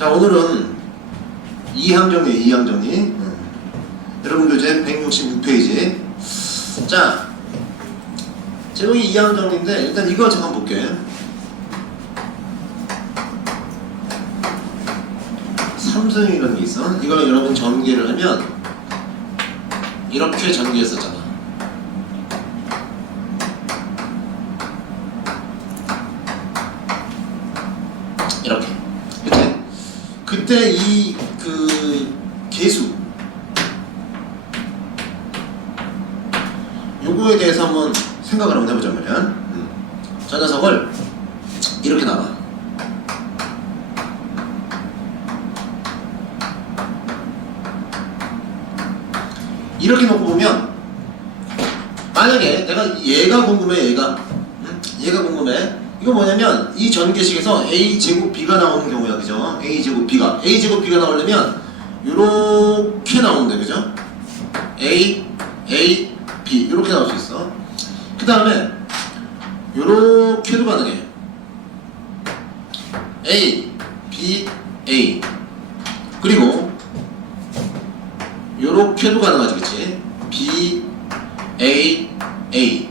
자, 오늘은 이항정리, 이항정리. 여러분 교재 166페이지. 자, 제목이 이항정리인데 일단 이거 잠깐 볼게. 삼성이라는 게 있어. 이걸 여러분 전개를 하면 이렇게 전개했었잖아. 이렇게. 그때 이 개수 요거에 대해서 한번 생각을 한번 해보자 말이야. 저 녀석을 이렇게 나와. 이렇게 놓고 보면 만약에 내가 얘가 궁금해. 얘가 궁금해. 이거 뭐냐면 이 전개식에서 a제곱 b가 나오는 경우야, 그죠? a제곱 b가 나오려면 요렇게 나오는데, 그죠? a b 이렇게 나올 수 있어. 그 다음에 요렇게도 가능해. a b 그리고 요렇게도 가능하지, 그치? b a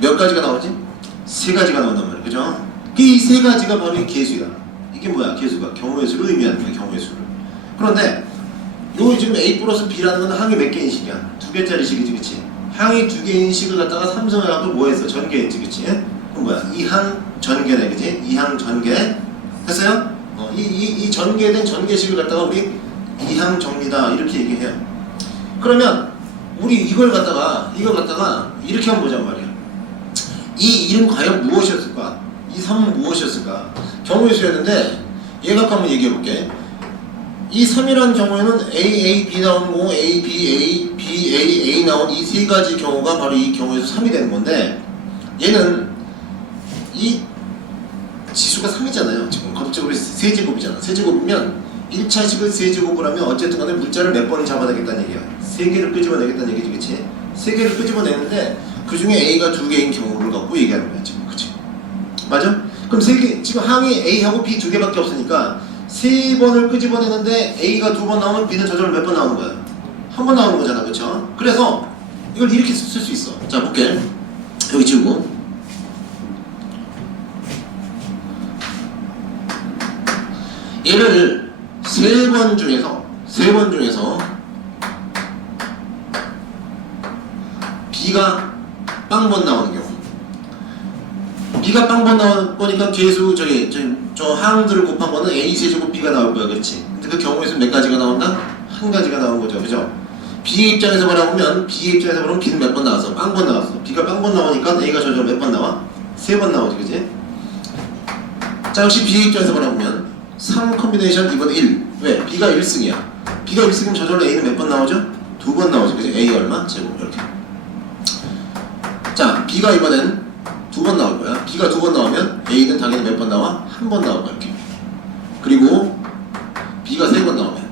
몇 가지가 나오지? 세 가지가 나온단 말이야, 그죠? 이 세 가지가 바로 이 개수야. 이게 뭐야? 개수가 경우의 수를 의미하는 거야, 경우의 수를. 그런데 요 지금 a 플러스 b라는 건 항이 몇 개인 식이야? 두 개짜리 식이지, 그치? 항이 두 개인 식을 갖다가 삼성해갖고 뭐 했어? 전개했지, 그치? 그럼 뭐야? 이항 전개네, 그치? 이항 전개. 됐어요? 이 전개된 전개식을 갖다가 우리 이항 정리다 이렇게 얘기해요. 그러면 우리 이걸 갖다가 이렇게 한번 보자 말이야. 이 이름 과연 무엇이었을까? 이 3은 무엇이었을까? 경우의 수였는데 얘 갖고 한번 얘기해 볼게. 이 3이라는 경우에는 A, B 나오는 거고 A, B, A 나온 이 세 가지 경우가 바로 이 경우의 수 3이 되는 건데, 얘는 이 지수가 3이잖아요. 지금 거듭제곱이 세제곱이잖아. 세제곱이면 1차식을 세제곱을 하면 어쨌든 간에 문자를 몇 번을 잡아내겠다는 얘기야. 3개를 끄집어내겠다는 얘기지, 그치? 3개를 끄집어내는데 그 중에 A가 2개인 경우를 갖고 얘기하는 거야, 지금. 그치? 맞아? 그럼 3개, 지금 항이 A하고 B 2개밖에 없으니까 3번을 끄집어내는데 A가 2번 나오면 B는 저절로 몇 번 나오는 거야? 한 번 나오는 거잖아, 그쵸? 그래서 이걸 이렇게 쓸 수 있어. 자, 볼게. 여기 지우고. 얘를 3번 중에서 B가 빵번 나오는 경우. B가 빵번 나오는 거니까 개수 저 항들을 곱한 거는 A 세제곱 B가 나올 거야, 그렇지? 근데 그 경우에서 몇 가지가 나온다? 한 가지가 나온 거죠, 그죠? B의 입장에서 바라보면 B는 몇 번 나왔어? 빵번 나왔어. B가 빵번 나오니까 A가 저절로 몇 번 나와? 3번 나오지, 그지? 자, 역시 B의 입장에서 바라보면 3 컴비네이션 2번 1. 왜? B가 1승이야. B가 1승이면 저절로 A는 몇 번 나오죠? 2번 나오지, 그지? A 얼마? 제곱, 이렇게. 자, B가 이번엔 2번 나올 거야. B가 2번 나오면 A는 당연히 몇 번 나와? 한 번 나올 거야, 이렇게. 그리고 B가 3번 나오면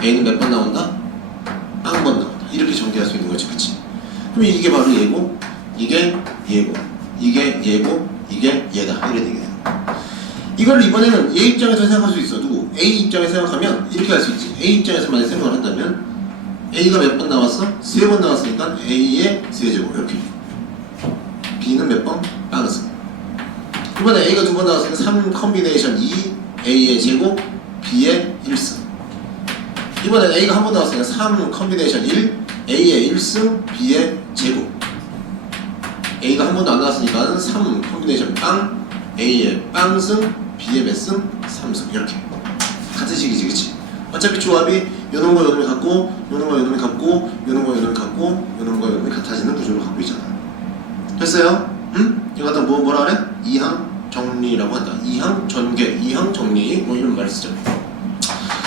A는 몇 번 나온다? 한 번 나온다. 이렇게 전개할 수 있는 거지, 그치? 그럼 이게 바로 얘고, 이게 얘고, 이게 얘고, 이게 얘다. 이런 얘기네요. 이걸 이번에는 얘 입장에서 생각할 수 있어. 누구? A 입장에서 생각하면 이렇게 할 수 있지. A 입장에서 만약 생각을 한다면 A가 몇 번 나왔어? 3번 나왔으니까 A의 세제곱 이렇게. B는 몇 번? 빵승. 이번에 A가 2번 나왔으니까 3 컴비네이션 2 A의 제곱 B의 1승. 이번에 A가 한 번 나왔으니까 3 컴비네이션 1 A의 1승 B의 제곱. A가 한 번도 안 나왔으니까 3 컴비네이션 빵 A의 빵승 B의 몇 승? 3승. 이렇게 같은 식이지, 그치? 어차피 조합이 요놈과 요놈이 같고 요놈과 요놈이 같고 요놈과 요놈이 같고 요놈과 요놈이 같아지는 구조를 갖고 있잖아. 됐어요? 응? 이거 갖다 뭐라 그래? 이항 정리라고 한다. 이항 전개, 이항 정리 뭐 이런 말 쓰죠.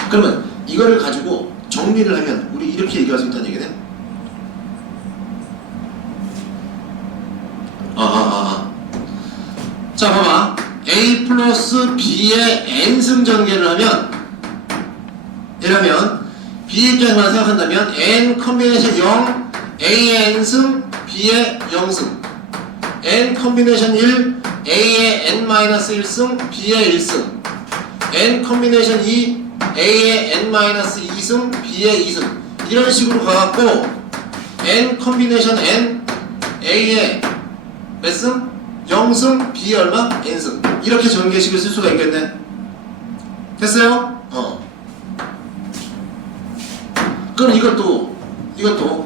그러면 이거를 가지고 정리를 하면 우리 이렇게 얘기할 수 있다는 얘기네. 자, 봐봐. A 플러스 B의 N승 전개를 하면, 이러면 B 입장에만 생각한다면 N 컴비네이션 0 A의 N승 B의 0승, N 컴비네이션 1 A의 n-1승, b의 1승. n 컨비네이션 2, a의 n-2승, b의 2승. 이런 식으로 가갖고 n 컨비네이션 n, a의 몇 승? 0승, b의 얼마? n승. 이렇게 전개식을 쓸 수가 있겠네. 됐어요? 그럼 이것도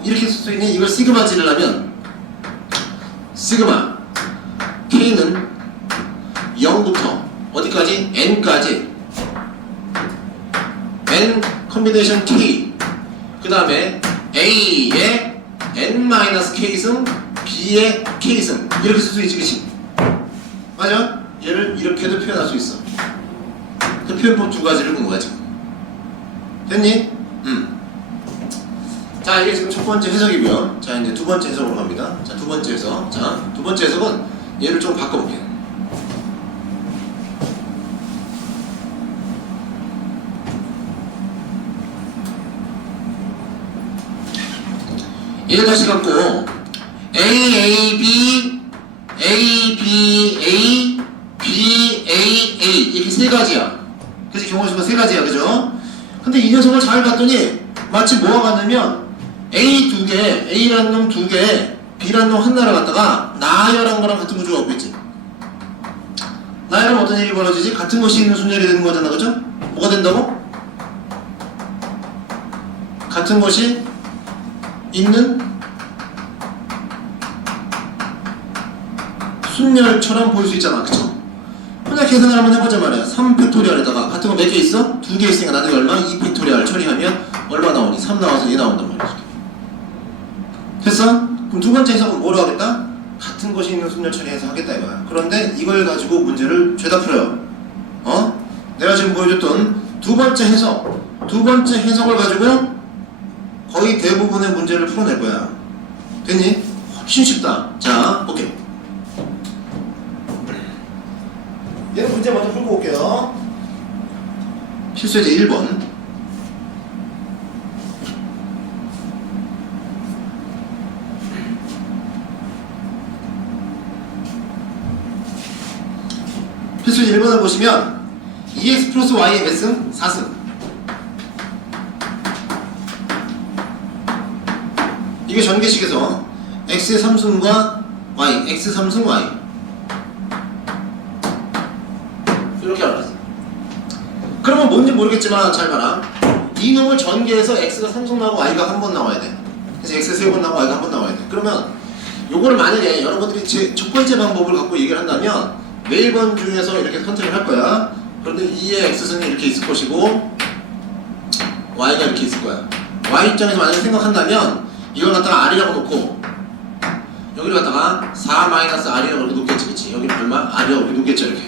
이렇게 쓸 수 있니? 이걸 시그마지를 하면 시그마 k는 0부터 어디까지? n까지 n 컨비네이션 k 그 다음에 a의 n-k승 b의 k승 이렇게 쓸 수 있지 그치? 맞아? 얘를 이렇게도 표현할 수 있어. 그 표현법 두 가지를 본 거야 지금. 됐니? 자 이게 지금 첫 번째 해석이고요. 자 이제 두 번째 해석으로 갑니다. 자 두 번째 해석. 자 두 번째 해석은 얘를 좀 바꿔볼게요. 얘를 다시 갖고 A, B, A, B, A, B, A, A 이렇게 세 가지야. 그래서 경우의 수가 세 가지야, 그죠? 근데 이 녀석을 잘 봤더니 마치 뭐가 같냐면 A 두 개, A라는 놈 두 개, B라는 놈 하나를 갖다가 나열한 거랑 같은 구조가 갖고 있지. 나열하면 어떤 일이 벌어지지? 같은 것이 있는 순열이 되는 거잖아, 그죠? 뭐가 된다고? 같은 것이 있는 순열처럼 보일 수 있잖아, 그쵸? 그냥 계산을 한번 해보자 말이야. 3팩토리얼에다가 같은 거 몇 개 있어? 두 개 있으니까 나중에 얼마? 2팩토리얼 처리하면 얼마 나오니? 3 나와서 2 나온단 말이야. 됐어? 그럼 두 번째 해석은 뭐로 하겠다? 같은 것이 있는 순열 처리해서 하겠다 이거야. 그런데 이걸 가지고 문제를 죄다 풀어요. 내가 지금 보여줬던 두 번째 해석을 가지고 거의 대부분의 문제를 풀어낼 거야. 됐니? 훨씬 쉽다. 자, 오케이. 얘는 문제 먼저 풀고 올게요. 필수예제 1번. 필수예제 1번을 보시면 2x 플러스 y의 몇 승? 4승. 이게 전개식에서 x의 3승과 y, x 3승 y 이렇게 알았어. 그러면 뭔지 모르겠지만 잘 봐라. 이 놈을 전개해서 x가 3승 나오고 y가 한 번 나와야 돼. 그래서 x가 3번 나오고 y가 한 번 나와야 돼. 그러면 요거를 만약에 여러분들이 제 첫 번째 방법을 갖고 얘기를 한다면 네 번 중에서 이렇게 선택을 할 거야. 그런데 2의 x승이 이렇게 있을 것이고 y가 이렇게 있을 거야. y 입장에서 만약에 생각한다면 이걸 갖다가 r이라고 놓고 여기를 갖다가 4-r이라고 이렇게 놓겠지, 그치? 여기는 얼마? r이라고 이렇게 놓겠죠, 이렇게.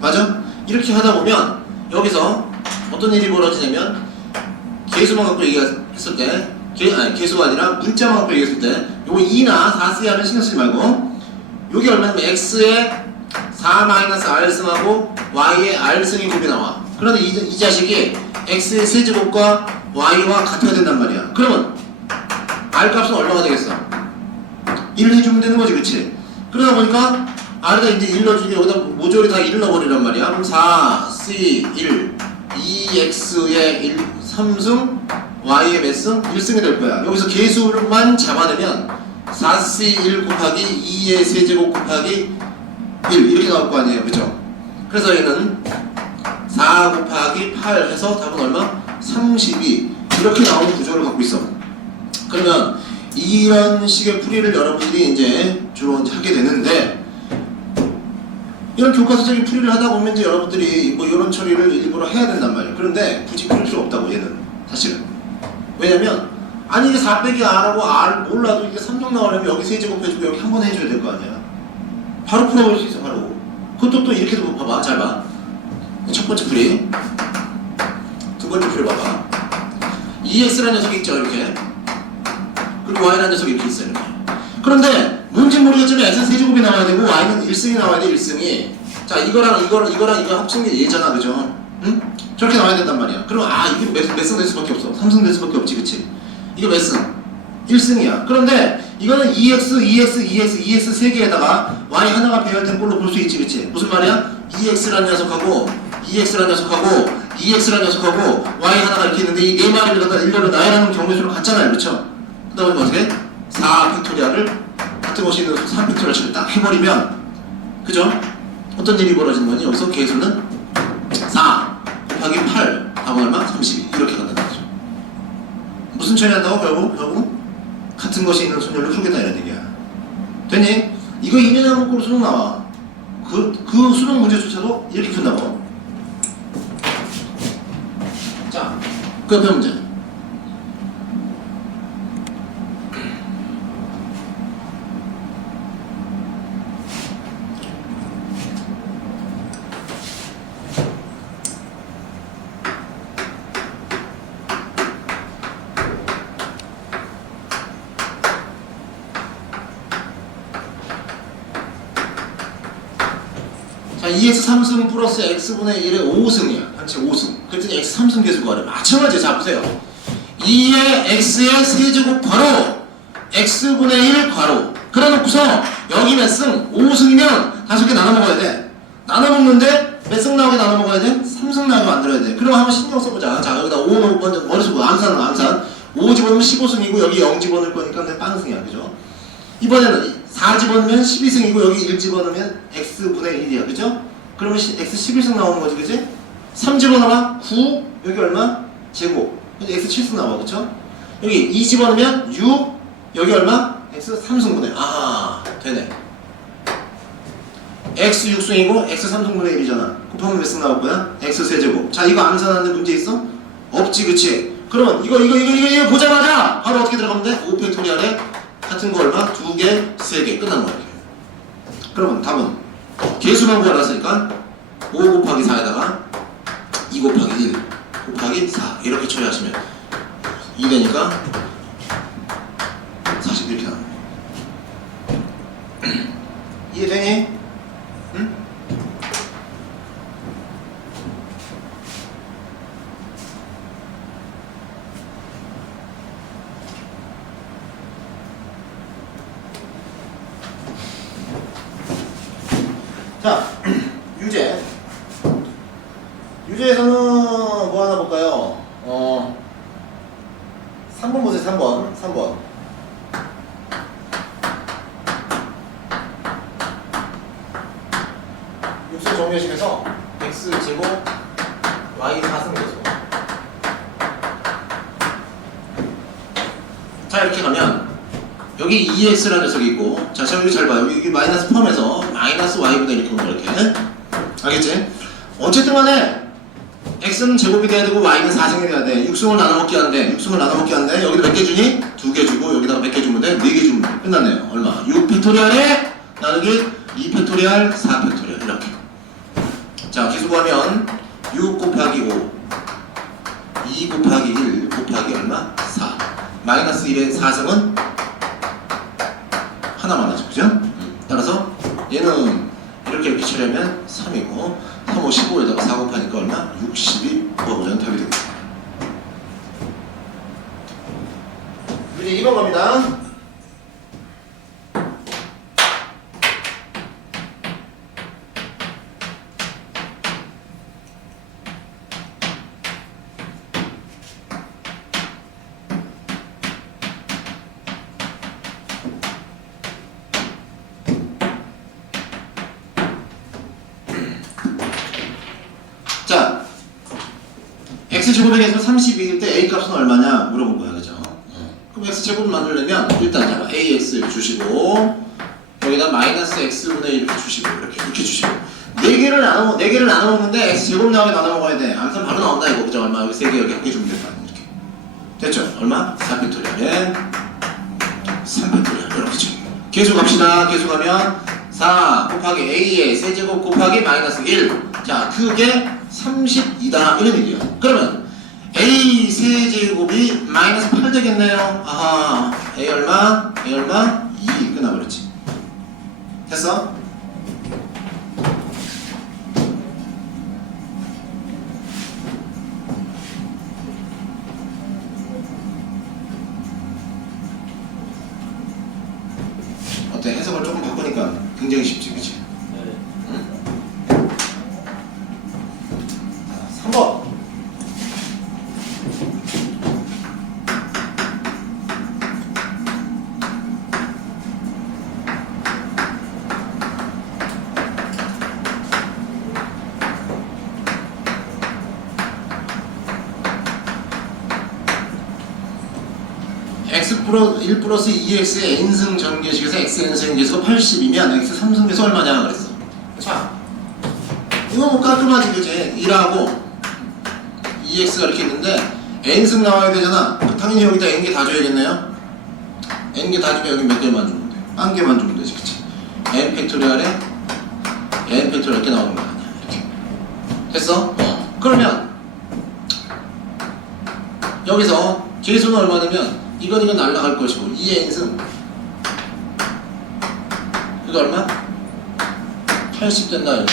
맞아? 이렇게 하다 보면 여기서 어떤 일이 벌어지냐면 계수만 갖고 얘기했을 때 계수가 아니라 문자만 갖고 얘기했을 때 요거 2나 4Cr은 신경 쓰지 말고 요게 얼마냐면 x의 4-r승하고 y의 r승의 곱이 나와. 그런데 이 자식이 x의 세제곱과 y와 같아야 된단 말이야. 그러면 r 값은 얼마가 되겠어? 1을 해주면 되는 거지, 그치? 그러다 보니까 r에다 이제 1 넣어주기 여기다 모조리 다 1 넣어버리란 말이야. 그럼 4C 1 2x의 1 3승 y의 몇 승? 1승이 될 거야. 여기서 계수만 잡아내면 4C 1 곱하기 2의 세제곱 곱하기 1 이렇게 나올 거 아니에요, 그죠? 그래서 얘는 4 곱하기 8 해서 답은 얼마? 32 이렇게 나오는 구조를 갖고 있어. 그러면 이런 식의 풀이를 여러분들이 이제 주로 이제 하게 되는데 이런 교과서적인 풀이를 하다 보면 이제 여러분들이 뭐 이런 처리를 일부러 해야 된단 말이에요. 그런데 굳이 그럴 필요 없다고 얘는 사실은. 왜냐면 아니 이게 4 빼기 r하고 r 몰라도 이게 3정 나오려면 여기 세제곱 해주고 여기 한 번 해줘야 될 거 아니야. 바로 풀어볼 수 있어 바로. 그것도 또 이렇게도 봐봐. 잘 봐. 첫 번째 풀이 두 번째 풀이 봐봐. EX라는 녀석이 있죠 이렇게. 그리고 Y라는 녀석이 이렇게 있어요 이렇게. 그런데 뭔지 모르겠지만 X는 세제곱이 나와야 되고 Y는 1승이 나와야 돼 1승이. 자 이거랑 이거 합친 게 얘잖아 그죠? 응? 저렇게 나와야 된단 말이야. 그럼 이게 몇 승 될 수밖에 없어. 3승 될 수밖에 없지 그치? 이게 몇 승? 1승이야. 그런데 이거는 EX, EX, EX, EX 세 개에다가 Y 하나가 배열된 꼴로 볼 수 있지, 그치? 무슨 말이야? EX라는 녀석하고 EX라는 녀석하고 EX라는 녀석하고 Y 하나가 이렇게 있는데 이 네 마리를 갖다 일렬로 나열하는 경우수로 같잖아요, 그렇죠? 그다음에 어떻게? 4 팩토리얼을 같은 곳이 있는 3 팩토리얼을 딱 해버리면, 그죠? 어떤 일이 벌어지는 거니? 여기서 개수는 4 곱하기 8 하고 얼마? 32 이렇게 간다는 거죠. 무슨 처리한다고? 결국 같은 것이 있는 순열로 풀겠다 이런 얘기야. 됐니? 이거 2년에 한 번꼴로 수능 나와. 그 수능 문제조차도 이렇게 푼다고. 자, 그 옆에 문제. 자, 2x 3승 플러스 x분의 1의 5승이야. 단체 5승. 그랬더니 x 3승 계수 구하래. 마찬가지야. 자, 보세요. 2의 x의 세제곱 괄호 x분의 1 괄호. 그래놓고서 여기 몇 승? 5승이면 5개 나눠 먹어야 돼. 나눠 먹는데 몇 승 나오게 나눠 먹어야 돼? 3승 나오게 만들어야 돼. 그럼 한번 신경 써보자. 자, 여기다 5 먼저 머릿속으로 암산. 5 집어넣으면 15승이고 여기 0 집어넣을 거니까 그냥 빵승이야. 그죠? 이번에는 4 집어넣으면 12승이고 여기 1 집어넣으면 x분의 1이야. 그죠? 그러면 x 11승 나오는 거지. 그지? 3 집어넣으면 9, 여기 얼마? 제곱. x 7승 나와. 그쵸? 여기 2 집어넣으면 6, 여기 얼마? x 3승분의. 아, 되네. x 6승이고 x 3승분의 1이잖아. 곱하면 몇 승 나올 거야? x 세제곱. 자, 이거 암산하는데 문제 있어? 없지, 그치? 그러면 이거 보자마자 바로 어떻게 들어가면 돼? 5 팩토리얼에 같은 거 얼마? 2개, 3개 끝난 거야. 그러면 답은 개수만 구하라으니까 5 곱하기 4에다가 2 곱하기 1 곱하기 4 이렇게 처리하시면 2 되니까 40 이렇게 나와요. 이해되니? 응? 자, 유제에서는 뭐 하나 볼까요? 3번 보세요. 3번. 육수 정리식에서 x제곱 y 4승 계수. 자, 이렇게 가면 여기 2x라는 녀석이 있고, 자, 여기 잘 봐요. 여기 마이너스 포함해서 마이너스 y보다 이렇게 오면 이렇게. 알겠지? 어쨌든 간에 x는 제곱이 돼야 되고 y는 4승이 돼야 돼. 6승을 나눠먹기 하는데 여기다 몇 개 주니? 2개 주고 여기다가 몇 개 주면 돼? 4개 주면 돼. 끝났네요. 얼마? 6 팩토리얼에 나누기 2 팩토리얼 4 팩토리얼 이렇게. 자, 계수 구하면 6 곱하기 5 2 곱하기 1 곱하기 얼마? 4 마이너스 1의 4승은 하나만 하죠. 그죠? 따라서 얘는 이렇게 처리하면 3이고 3, 5, 15에다가 4 곱하니까 얼마? 62 구하고자 하는 답이 되겠습니다. 이제 2번 갑니다. 자, x제곱에 대해서 32일 때 a 값은 얼마냐 물어본 거야. 그죠? 그럼 x제곱을 만들려면 일단 자, ax 이렇게 주시고 여기다 마이너스 x분의 1 이렇게 주시고 이렇게 주시고 4개를 나눠 먹는데 x제곱 나오게 나눠 먹어야 돼. 암산 바로 나온다 이거. 그죠? 얼마? 여기 3개 여기 한 개 주면 될 거 아니야. 이렇게 됐죠? 얼마? 4팩토리얼에 3팩토리얼 이렇게 쳐. 계수 갑시다. 계수 가면 4 곱하기 a의 세제곱 곱하기 마이너스 1. 자, 그게 32다 이런 얘기야. 그러면 a 세제곱이 마이너스 8 되겠네요. 아하, a 얼마? 2 끝나버렸지. 됐어? 굉장히 쉽지, 그치? 네. 응? 3번. x 플러스 1 플러스 2x의 n승 전개식에서 x n승 계수가 80이면 x 3승 계수 얼마냐 그랬어. 자, 이거 뭐 깔끔하지, 그치? 1하고 2x가 이렇게 있는데 n승 나와야 되잖아. 당연히 여기다 n개 다 줘야겠네요. n개 다 주면 여기 몇 개만 주면 돼? 한 개만 주면 되지, 그치? n 팩토리얼에 n 팩토리얼 이렇게 나오는 거 아니야, 이렇게. 됐어? 그러면 여기서 계수는 얼마 되면 이건 날라갈 것이고 2의 n승 이거 얼마? 80 된다 이렇게.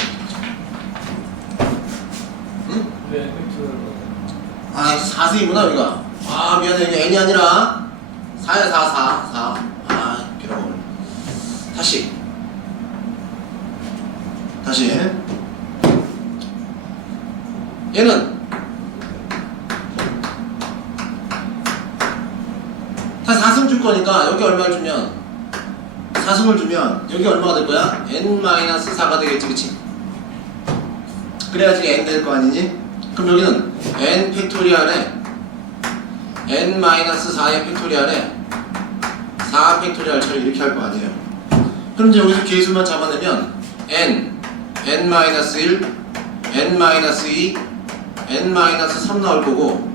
응? 왜 팩트를 아 4승이구나 여기가. 아 미안해 이게 n이 아니라 4야 4 아 괴로워. 다시 얘는 다 4승 줄 거니까 여기 얼마를 주면 4승을 주면 여기 얼마가 될 거야? n-4가 되겠지, 그치? 그래야지 n 될 거 아니니? 그럼 여기는 n 팩토리얼에 n-4의 팩토리얼에 4 팩토리얼 처리 이렇게 할 거 아니에요. 그럼 이제 여기서 계수만 잡아내면 n, n-1, n-2, n-3 나올 거고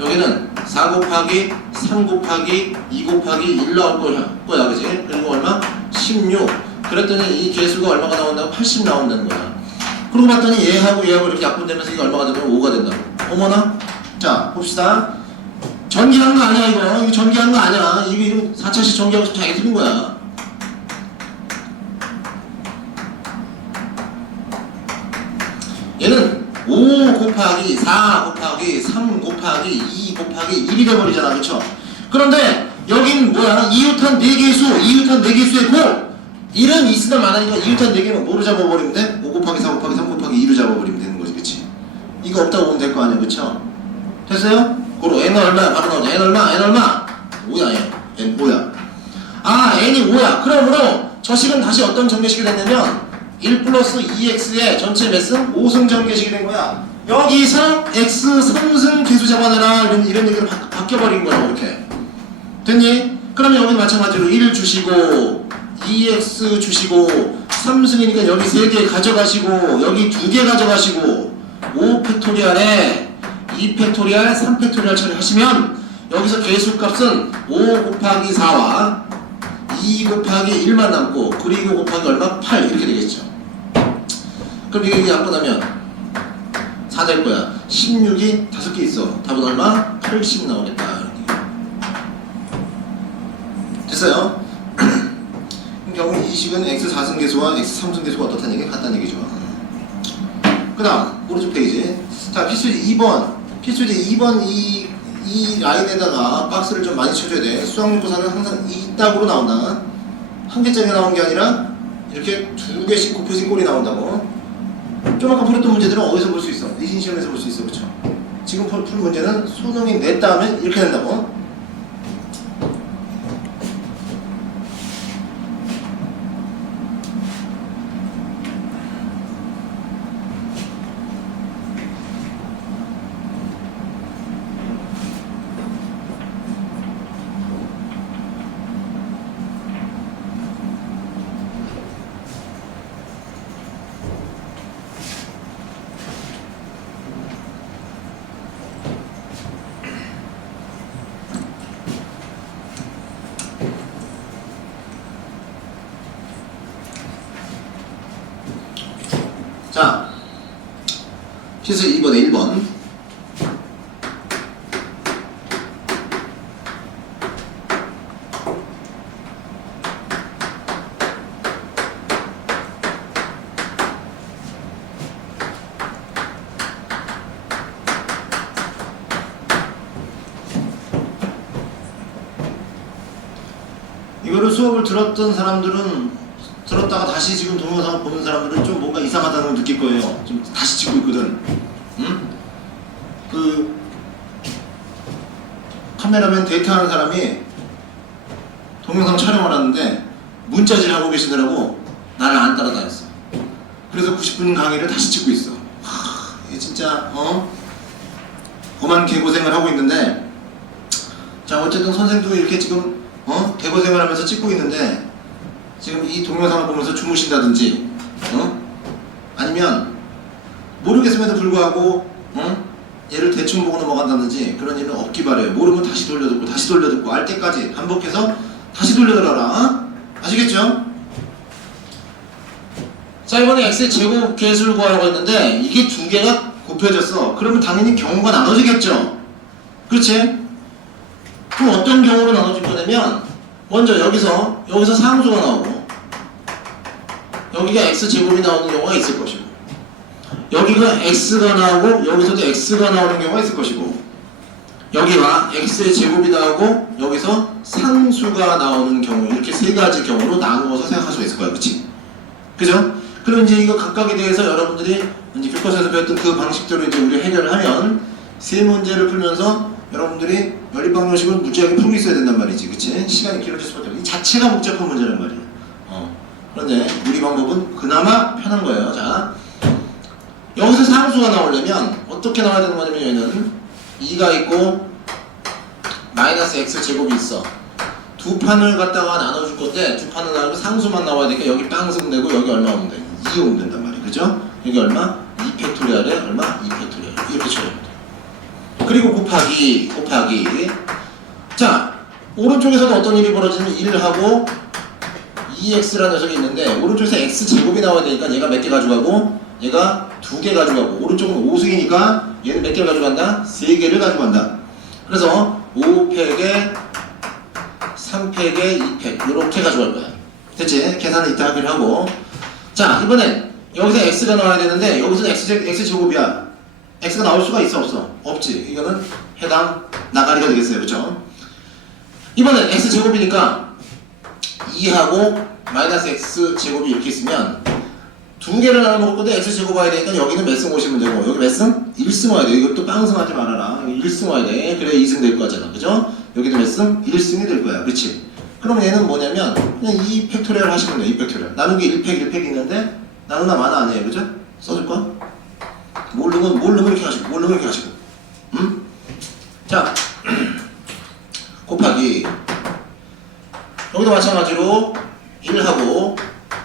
여기는 4 곱하기 3 곱하기 2 곱하기 1 나올 거야, 그치? 그리고 얼마? 16. 그랬더니 이 개수가 얼마가 나온다고? 80 나온다는 거야. 그러고 봤더니 얘하고 이렇게 약분되면서 이게 얼마가 되면 5가 된다고. 어머나? 자, 봅시다. 전기한 거 아니야, 이거 전기한 거 아니야. 이거 4차식 전기하고 싶다, 이게 틀린 거야. 얘는 5 곱하기 4 곱하기 3 곱하기 2 곱하기 1이 돼버리잖아, 그쵸? 그런데 여긴 뭐야? 이웃한 4개수, 이웃한 4개수의 곱! 1은 있으나 많으니까 이웃한 4개는 뭐로 잡아버리면 돼? 5 곱하기 4 곱하기 3 곱하기 2로 잡아버리면 되는 거지, 그치? 이거 없다고 보면 될 거 아니야, 그쵸? 됐어요? 그럼 n은 얼마야? 바로 나오자. n 얼마? 5야, n 5야. 아, n이 5야. 그러므로 저 식은 다시 어떤 전개식이 됐냐면 1 플러스 2x의 전체 몇 승? 5승 전개식이 된 거야. 여기서 x 3승 계수 잡아내라 이런 얘기로 바뀌어버린 거야, 이렇게. 됐니? 그러면 여기도 마찬가지로 1 주시고 2x 주시고 3승이니까 여기 3개 가져가시고 여기 2개 가져가시고 5 팩토리얼에 2 팩토리얼 3 팩토리얼 처리하시면 여기서 계수값은 5 곱하기 4와 2 곱하기 1만 남고 그리고 곱하기 얼마? 8 이렇게 되겠죠. 그럼 이게 약분하면 4 될 거야. 16이 5개 있어. 답은 얼마? 80 나오겠다. 됐어요? 결국 이 식은 x 4승 계수와 x 3승 계수가 어떻다는 얘기? 같다는 얘기죠. 그 다음 오른쪽 페이지. 자, 필수제 2번. 필수제 2번 이 라인에다가 박스를 좀 많이 쳐줘야 돼. 수학용고사는 항상 이 딱으로 나온다. 한 개짜리가 나온 게 아니라 이렇게 2개씩 곱해진 꼴이 나온다고. 좀 아까 풀었던 문제들은 어디서 볼 수 있어? 리진 시험에서 볼 수 있어, 그쵸? 지금 풀 문제는 수능이 냈다 하면 이렇게 된다고. 자, 필수 2번에 1번. 이거를 수업을 들었던 사람들은 들었다가 다시 지금 동영상을 보는 사람들은 좀 뭔가 이상하다는 걸 느낄 거예요. 좀 다시 찍고 있거든. 응? 그 카메라맨 데이트하는 사람이 동영상 촬영을 하는데 문자질 하고 계시더라고. 나를 안 따라다녔어. 그래서 90분 강의를 다시 찍고 있어. 이게 진짜 엄한 개고생을 하고 있는데, 자 어쨌든 선생도 이렇게 지금 개고생을 하면서 찍고 있는데, 지금 이 동영상을 보면서 주무신다든지 아니면 모르겠음에도 불구하고 얘를 대충 보고 넘어간다든지 그런 일은 없기 바래요. 모르면 다시 돌려듣고 다시 돌려듣고 알 때까지 반복해서 다시 돌려들어라. 아시겠죠? 자, 이번에 x의 제곱 계수를 구하라고 했는데 이게 두 개가 곱해졌어. 그러면 당연히 경우가 나눠지겠죠? 그렇지? 그럼 어떤 경우로 나눠질 거냐면, 먼저 여기서 상수가 나오고, 여기가 x제곱이 나오는 경우가 있을 것이고, 여기가 x가 나오고 여기서도 x가 나오는 경우가 있을 것이고, 여기가 x의 제곱이 나오고 여기서 상수가 나오는 경우, 이렇게 세 가지 경우로 나누어서 생각할 수가 있을 거야. 그치? 그죠? 그럼 이제 이거 각각에 대해서 여러분들이 이제 교과서에서 배웠던 그 방식대로 이제 우리 해결을 하면, 세 문제를 풀면서 여러분들이 연립방정식을 무지하게 풀고 있어야 된단 말이지. 그치? 시간이 길어질 수밖에 없어. 이 자체가 복잡한 문제란 말이야. 그런데 우리 방법은 그나마 편한 거예요. 자, 여기서 상수가 나오려면 어떻게 나와야 되는 거냐면, 얘는 2가 있고 마이너스 x 제곱이 있어. 두 판을 갖다가 나눠줄 건데, 두 판을 나누면 상수만 나와야 되니까 여기 빵승 되고 여기 얼마 오면 돼? 2 오면 된단 말이야. 그죠? 여기 얼마? 2 팩토리얼에 얼마? 2 팩토리얼. 이렇게 쳐야 돼. 그리고 곱하기. 자, 오른쪽에서도 어떤 일이 벌어지면 1하고 2x라는 녀석이 있는데, 오른쪽에서 x제곱이 나와야 되니까 얘가 몇 개 가져가고 얘가 2개 가져가고, 오른쪽은 5승이니까 얘는 몇 개를 가져간다? 3개를 가져간다. 그래서 5팩에 3팩에 2팩 이렇게 가져갈 거야. 됐지? 계산을 이따 하기로 하고. 자, 이번엔 여기서 x가 나와야 되는데 여기서는 x제곱이야. x가 나올 수가 있어 없어? 없지. 이거는 해당 나가리가 되겠어요. 그쵸? 이번엔 x제곱이니까 2하고 마이너스 x제곱이 이렇게 있으면 두 개를 나눠 먹을 건데 x제곱 와야 되니까 여기는 몇 승 오시면 되고, 여기 몇 승? 1승 와야 돼. 이것도 빵승하지 말아라. 1승 와야 돼. 그래야 2승 될 거잖아. 그죠? 여기도 몇 승? 1승이 될 거야. 그치? 그럼 얘는 뭐냐면 그냥 2 팩토리얼 하시면 돼. 2 팩토리얼. 나누기 1팩 1팩 있는데 나누나 마나 아니에요. 그죠? 써줄 거야? 모르면 이렇게 하시고, 모르면 이렇게 하시고. 응? 자, 곱하기. 여기도 마찬가지로 1하고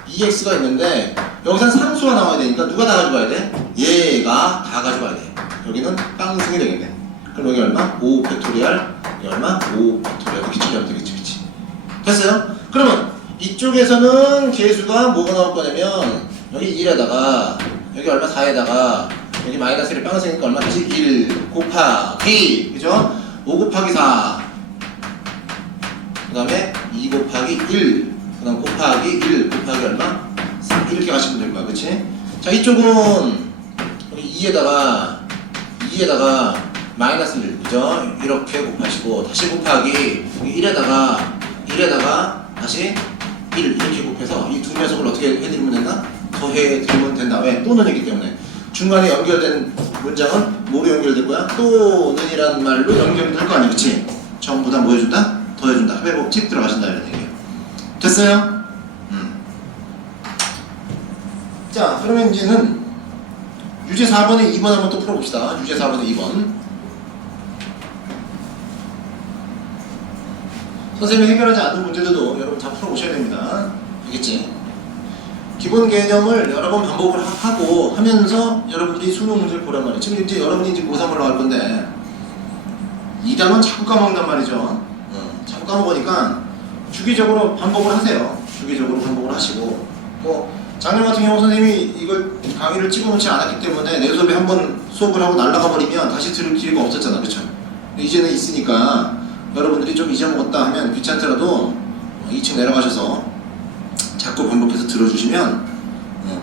2x가 있는데 여기서 상수가 나와야 되니까 누가 다 가져가야 돼? 얘가 다 가져가야 돼. 여기는 빵승이 되겠네. 그럼 여기 얼마? 5 팩토리얼. 여기 얼마? 5 팩토리얼. 이렇게 치면 되겠지. 그치? 됐어요? 그러면 이쪽에서는 계수가 뭐가 나올 거냐면, 여기 1에다가 여기 얼마? 4에다가 여기 마이너스 1이 빵승이니까 얼마지? 1 곱하기, 그죠? 5 곱하기 4, 그 다음에 2 곱하기 1, 그 다음 곱하기 1 곱하기 얼마? 3. 이렇게 가시면 될 거야. 그치? 자, 이쪽은 여기 2에다가 마이너스 1, 그죠? 이렇게 곱하시고, 다시 곱하기 여기 1에다가 다시 1 이렇게 곱해서 이 두 녀석을 어떻게 해드리면 된다? 더해드리면 된다. 왜? 또는 이기 때문에. 중간에 연결된 문장은 뭐로 연결될 거야? 또는이라는 말로 연결될 거 아니야. 그치? 전부 다 뭐 해준다? 더해준다. 합의법 팁 들어가신다 이런 얘기예요. 됐어요? 자, 그러면 이제는 유제 4번에 2번 한번 또 풀어봅시다. 유제 4번에 2번. 선생님이 해결하지 않는 문제들도 여러분 다 풀어보셔야 됩니다. 알겠지? 기본 개념을 여러 번 반복을 하고 하면서 여러분들이 수능 문제를 보란 말이에요. 지금 이제 여러분이 이제 고3 올라갈 건데 2단원 자꾸 까먹는단 말이죠. 자꾸 까먹으니까 주기적으로 반복을 하세요. 주기적으로 반복을 하시고, 뭐 작년 같은 경우 선생님이 이걸 강의를 찍어놓지 않았기 때문에 내 수업에 한번 수업을 하고 날아가 버리면 다시 들을 기회가 없었잖아. 그쵸? 근데 이제는 있으니까 여러분들이 좀 잊어먹었다 하면 귀찮더라도 2층 내려가셔서 자꾸 반복해서 들어주시면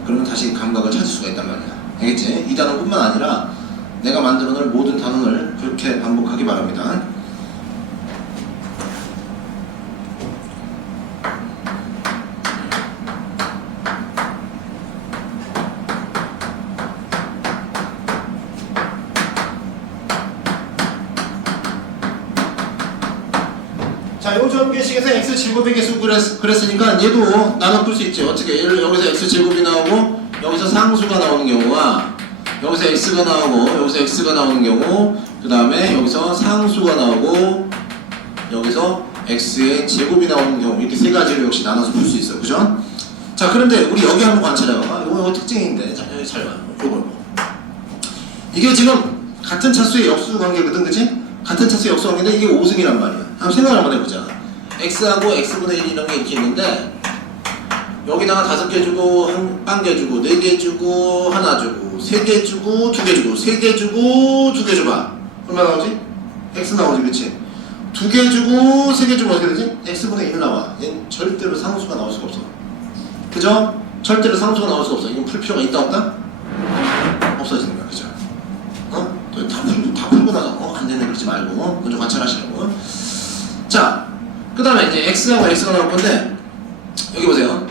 그러면 다시 감각을 찾을 수가 있단 말이야. 알겠지? 이 단원뿐만 아니라 내가 만들어 놓을 모든 단원을 그렇게 반복하기 바랍니다. 식에서 x 제곱의 개수 그랬으니까 얘도 나눠 풀 수 있지. 어떻게? 얘를 여기서 x 제곱이 나오고 여기서 상수가 나오는 경우와 여기서 x가 나오고 여기서 x가 나오는 경우, 그 다음에 여기서 상수가 나오고 여기서 x의 제곱이 나오는 경우, 이렇게 세 가지로 역시 나눠서 풀 수 있어. 그죠? 자, 그런데 우리 여기 한번 관찰해봐. 이거 특징인데. 자, 여기 잘 봐. 요걸. 이게 지금 같은 차수의 역수 관계거든, 그치? 같은 차수의 역수 관계인데 이게 5승이란 말이야. 한번 생각을 한번 해보자. x하고 x분의 1 이런 게 이렇게 있는데 여기다가 5개 주고, 1개 주고, 4개 주고, 하나 주고, 3개 주고, 2개 주고, 3개 주고, 2개 줘봐. 얼마 나오지? x 나오지, 그치? 2개 주고, 3개 주고 어떻게 되지? x분의 1 나와. 얘는 절대로 상수가 나올 수가 없어. 그죠? 절대로 상수가 나올 수가 없어. 이건 풀 필요가 있다, 없다? 없어지는 거야, 그죠? 다 풀고 나서, 안 되네, 그러지 말고, 먼저 관찰하시라고. 자, 그 다음에 이제 x하고 x가 나올 건데, 여기 보세요.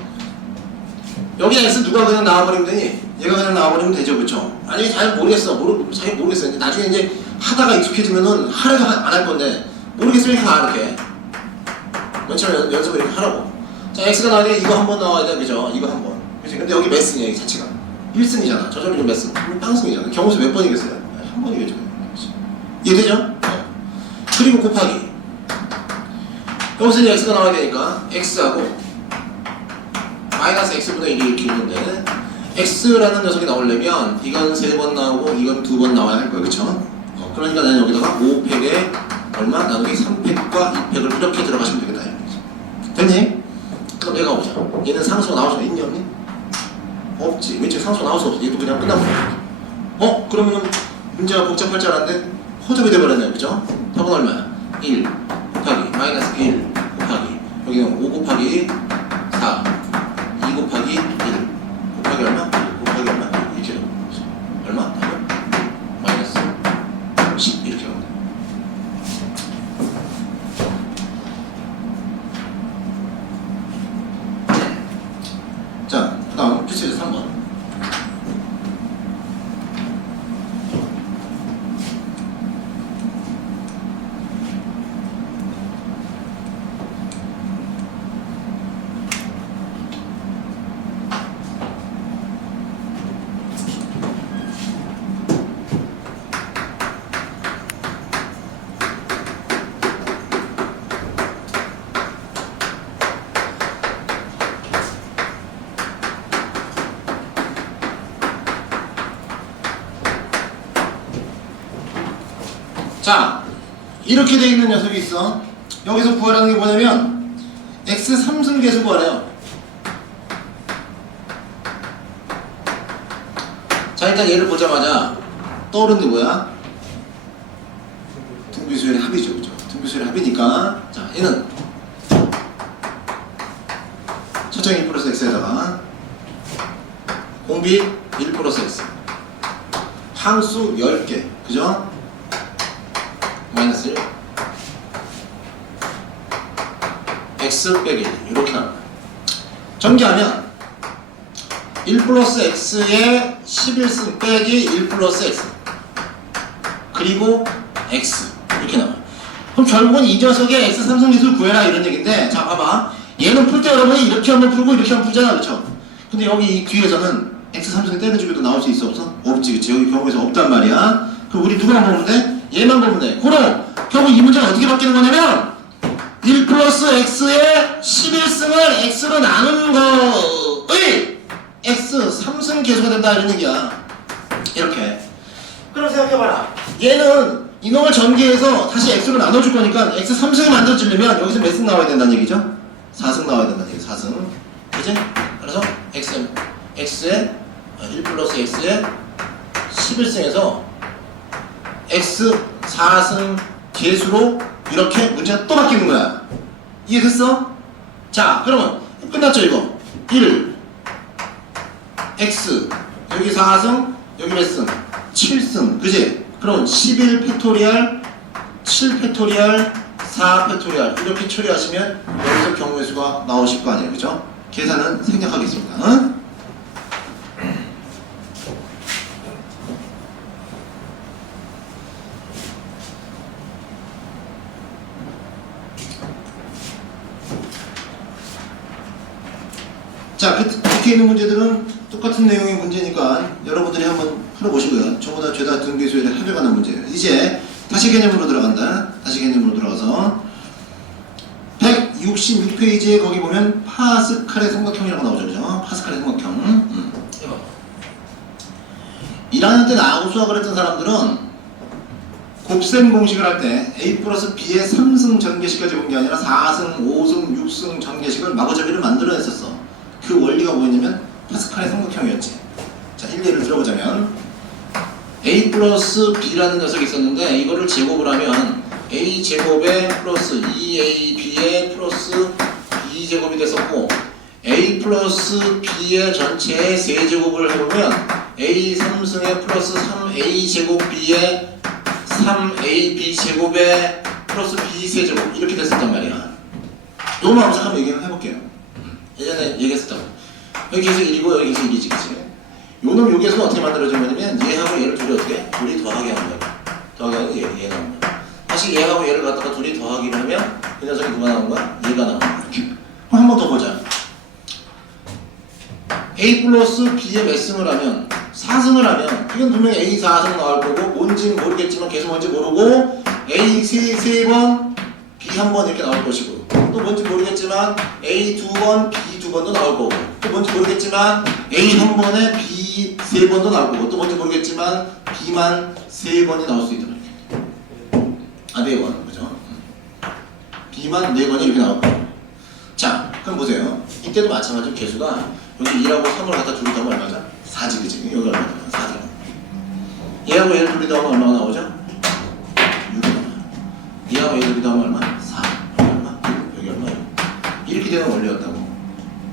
여기 x 누가 그냥 나와버리면 되니? 얘가 그냥 나와버리면 되죠, 그쵸? 아니, 잘 모르겠어. 잘 모르겠어. 이제 나중에 이제 하다가 익숙해지면은 하려도 안 할 건데, 모르겠으면 이렇게. 맨처럼 연습을 이렇게 하라고. 자, x가 나와야 돼. 이거 한 번 나와야 돼, 그죠? 이거 한 번. 그치? 근데 여기 몇 승이야, 이 자체가? 1승이잖아. 저절로 몇 승? 빵승이잖아. 경우수 몇 번이겠어요? 한 번이겠죠. 이해되죠? 네. 그리고 곱하기. 여기서 이제 x가 나와야 되니까 x하고 마이너스 x분의 1이 이렇게 있는데 x라는 녀석이 나오려면 이건 3번 나오고 이건 2번 나와야 할 거예요, 그쵸? 그러니까 나는 여기다가 5팩에 얼마? 나누기 3팩과 2팩을 이렇게 들어가시면 되겠다. 됐니? 그럼 얘가 오자. 얘는 상수가 나올 수 있니 없니? 없지. 왼쪽에 상수가 나올 수 없어. 얘도 그냥 끝나버려. 그러면은 문제가 복잡할 줄 알았는데 허접이 돼버렸네요, 그죠? 답은 얼마야? 1 곱하기 마이너스 1 곱하기 여기는 5 곱하기 4 2 곱하기 1 곱하기 얼마? 1 곱하기 얼마? 이렇게 되는 거지. 얼마? 마이너스 10 이렇게 나온다. 자, 그 다음 필수제 3번. 자, 이렇게 돼 있는 녀석이 있어. 여기서 구하라는 게 뭐냐면 x 3승 계수 구하래요. 자, 일단 얘를 보자마자 떠오르는 게 뭐야? 등비수열의 합이죠, 그죠? 등비수열의 합이니까, 자, 얘는 초점 1 플러스 x에다가 공비 1 플러스 x, 항수 10개, 그죠? 마이너스 1 x 빼기 1 이렇게 나와요. 전개하면 1 플러스 x의 11승 빼기 1 플러스 x 그리고 x 이렇게 나와요. 그럼 결국은 이 녀석의 x 3승 계수를 구해라 이런 얘기인데, 자 봐봐, 얘는 풀 때 여러분이 이렇게 한번 풀고 이렇게 한번 풀잖아, 그쵸? 근데 여기 이 뒤에서는 x 3승 때려주기도 나올 수 있어 없어? 없지, 그치? 여기 경우에서 없단 말이야. 그럼 우리 누구만 보면 돼? 얘만 보면 돼. 그럼 결국 이 문제는 어떻게 바뀌는 거냐면 1 플러스 x의 11승을 x로 나누는 거의 x 3승 계수가 된다 이런 얘기야. 이렇게. 그럼 생각해봐라. 얘는 이놈을 전개해서 다시 x로 나눠줄 거니까 x 3승이 만들어지려면 여기서 몇 승 나와야 된다는 얘기죠? 4승 나와야 된다는 얘기. 4승. 그치? 그래서 x의 1 플러스 x의 11승에서 x 4승 계수로 이렇게 문제가 또 바뀌는 거야. 이해됐어? 자, 그러면 끝났죠 이거. 1 x 여기 4승 여기 몇 승? 7승, 그지? 그럼 11 팩토리얼 7 팩토리얼 4 팩토리얼 이렇게 처리하시면 여기서 경우의 수가 나오실 거 아니에요, 그죠? 계산은 생략하겠습니다. 응? 자, 밑에 있는 문제들은 똑같은 내용의 문제니까 여러분들이 한번 풀어보시고요. 전부 다 죄다 등비수열에 합격하는 문제예요. 이제 다시 개념으로 들어간다. 다시 개념으로 들어가서 166페이지에 거기 보면 파스칼의 삼각형이라고 나오죠. 그죠? 파스칼의 삼각형. 1학년 때 나하고 수학을 했던 사람들은 곱셈 공식을 할 때 A 플러스 B의 3승 전개식까지 본 게 아니라 4승, 5승, 6승 전개식을 마구잡이를 만들어냈었어. 그 원리가 뭐였냐면 파스칼의 삼각형이었지. 자, 일례를 들어보자면 A 플러스 B라는 녀석이 있었는데 이거를 제곱을 하면 A 제곱에 플러스 2AB에 플러스 2제곱이 됐었고 A 플러스 B의 전체의 세제곱을 해보면 A 3승에 플러스 3A 제곱 B에 3AB 제곱에 플러스 B 세제곱 이렇게 됐었단 말이야. 요거만 잠깐 얘기를 해볼게요. 예전에 얘기했었다고. 여기 계속 1이고 여기 계속 1이지, 그치? 요놈 여기에서 어떻게 만들어진 거냐면 얘하고 얘를 둘이 어떻게? 둘이 더하게 하는 거야. 더하게 하는 얘 나오는 거야. 다시 얘하고 얘를 갖다가 둘이 더하기를 하면 그 녀석이 누가 나오는 거야? 얘가 나오는 거야. 이렇게. 한 번 더 보자. A 플러스 B에 몇 승을 하면 4승을 하면 이건 분명히 A 4승 나올 거고 뭔지는 모르겠지만 계속 뭔지 모르고 A 3번 B 한 번 이렇게 나올 것이고 또 뭔지 모르겠지만 A 2번 B 2번도 나올 거고 또 뭔지 모르겠지만 A 한 번에 B 3번도 나올 거고 또 뭔지 모르겠지만 B만 3번이 나올 수 있다. 아, 4번 그죠? B만 4번이 이렇게 나올 거고. 자, 그럼 보세요. 이때도 마찬가지로 개수가 여기 2하고 3을 갖다 둘이 더하면 얼마죠? 4지, 그치? 여기 얼마죠? 4죠. 얘하고 얘를 둘이 더하면 얼마가 나오죠? 6이 나와요. 얘하고 얘를 둘이 더하면 얼마? 4. 여기 얼마? 6. 여기 얼마? 6. 이렇게 되는 원리였다고.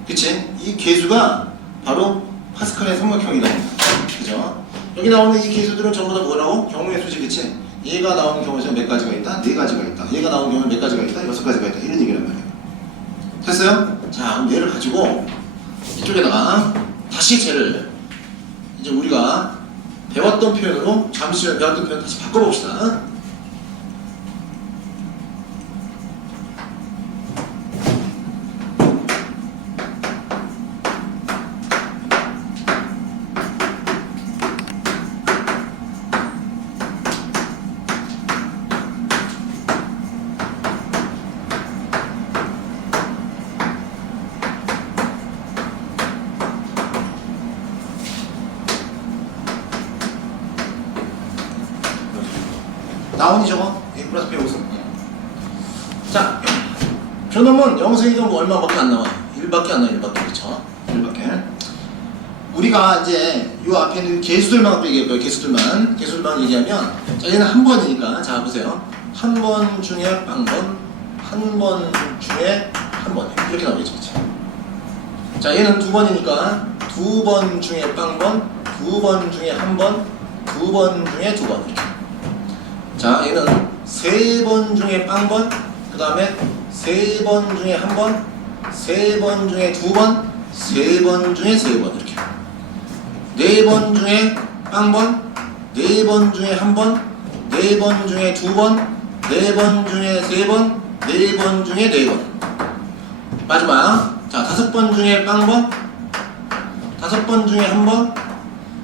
그치? 이 개수가 바로 파스칼의 삼각형이라고 합니다. 그죠? 여기 나오는 이 개수들은 전부 다 뭐라고? 경우의 수지, 그치? 얘가 나오는 경우에는 몇 가지가 있다? 4가지가 있다. 얘가 나오는 경우는 몇 가지가 있다? 6가지가 있다. 이런 얘기란 말이에요. 됐어요? 자, 그럼 얘를 가지고 이쪽에다가 다시 쟤를 이제 우리가 배웠던 표현으로 잠시 전에 배웠던 표현 다시 바꿔봅시다. 나오니 저거? A 플러스 B 여기서. 자, 표놈은 0승이든 뭐 얼마밖에 안 나와. 1밖에 안 나와. 1밖에. 그쵸? 1밖에. 우리가 이제 요 앞에 있는 개수들만 얘기할 거예요. 개수들만 얘기하면 자, 얘는 한 번이니까 자 보세요. 한 번 중에 빵번, 한 번 중에 한 번 이렇게 나오겠죠. 그치? 자, 얘는 두 번이니까 두 번 중에 빵번, 두 번 중에 한 번, 두 번 중에 두 번 이렇게. 자, 얘는 3번 중에 빵번, 그 다음에 3번 중에 한 번, 3번 중에 두 번, 3번 중에 3번 이렇게. 4번 중에 빵번, 4번 중에 한 번, 4번 중에 두 번, 4번 중에 3번, 4번 중에 4번. 마지막. 자, 5번 중에 빵번, 5번 중에 한 번,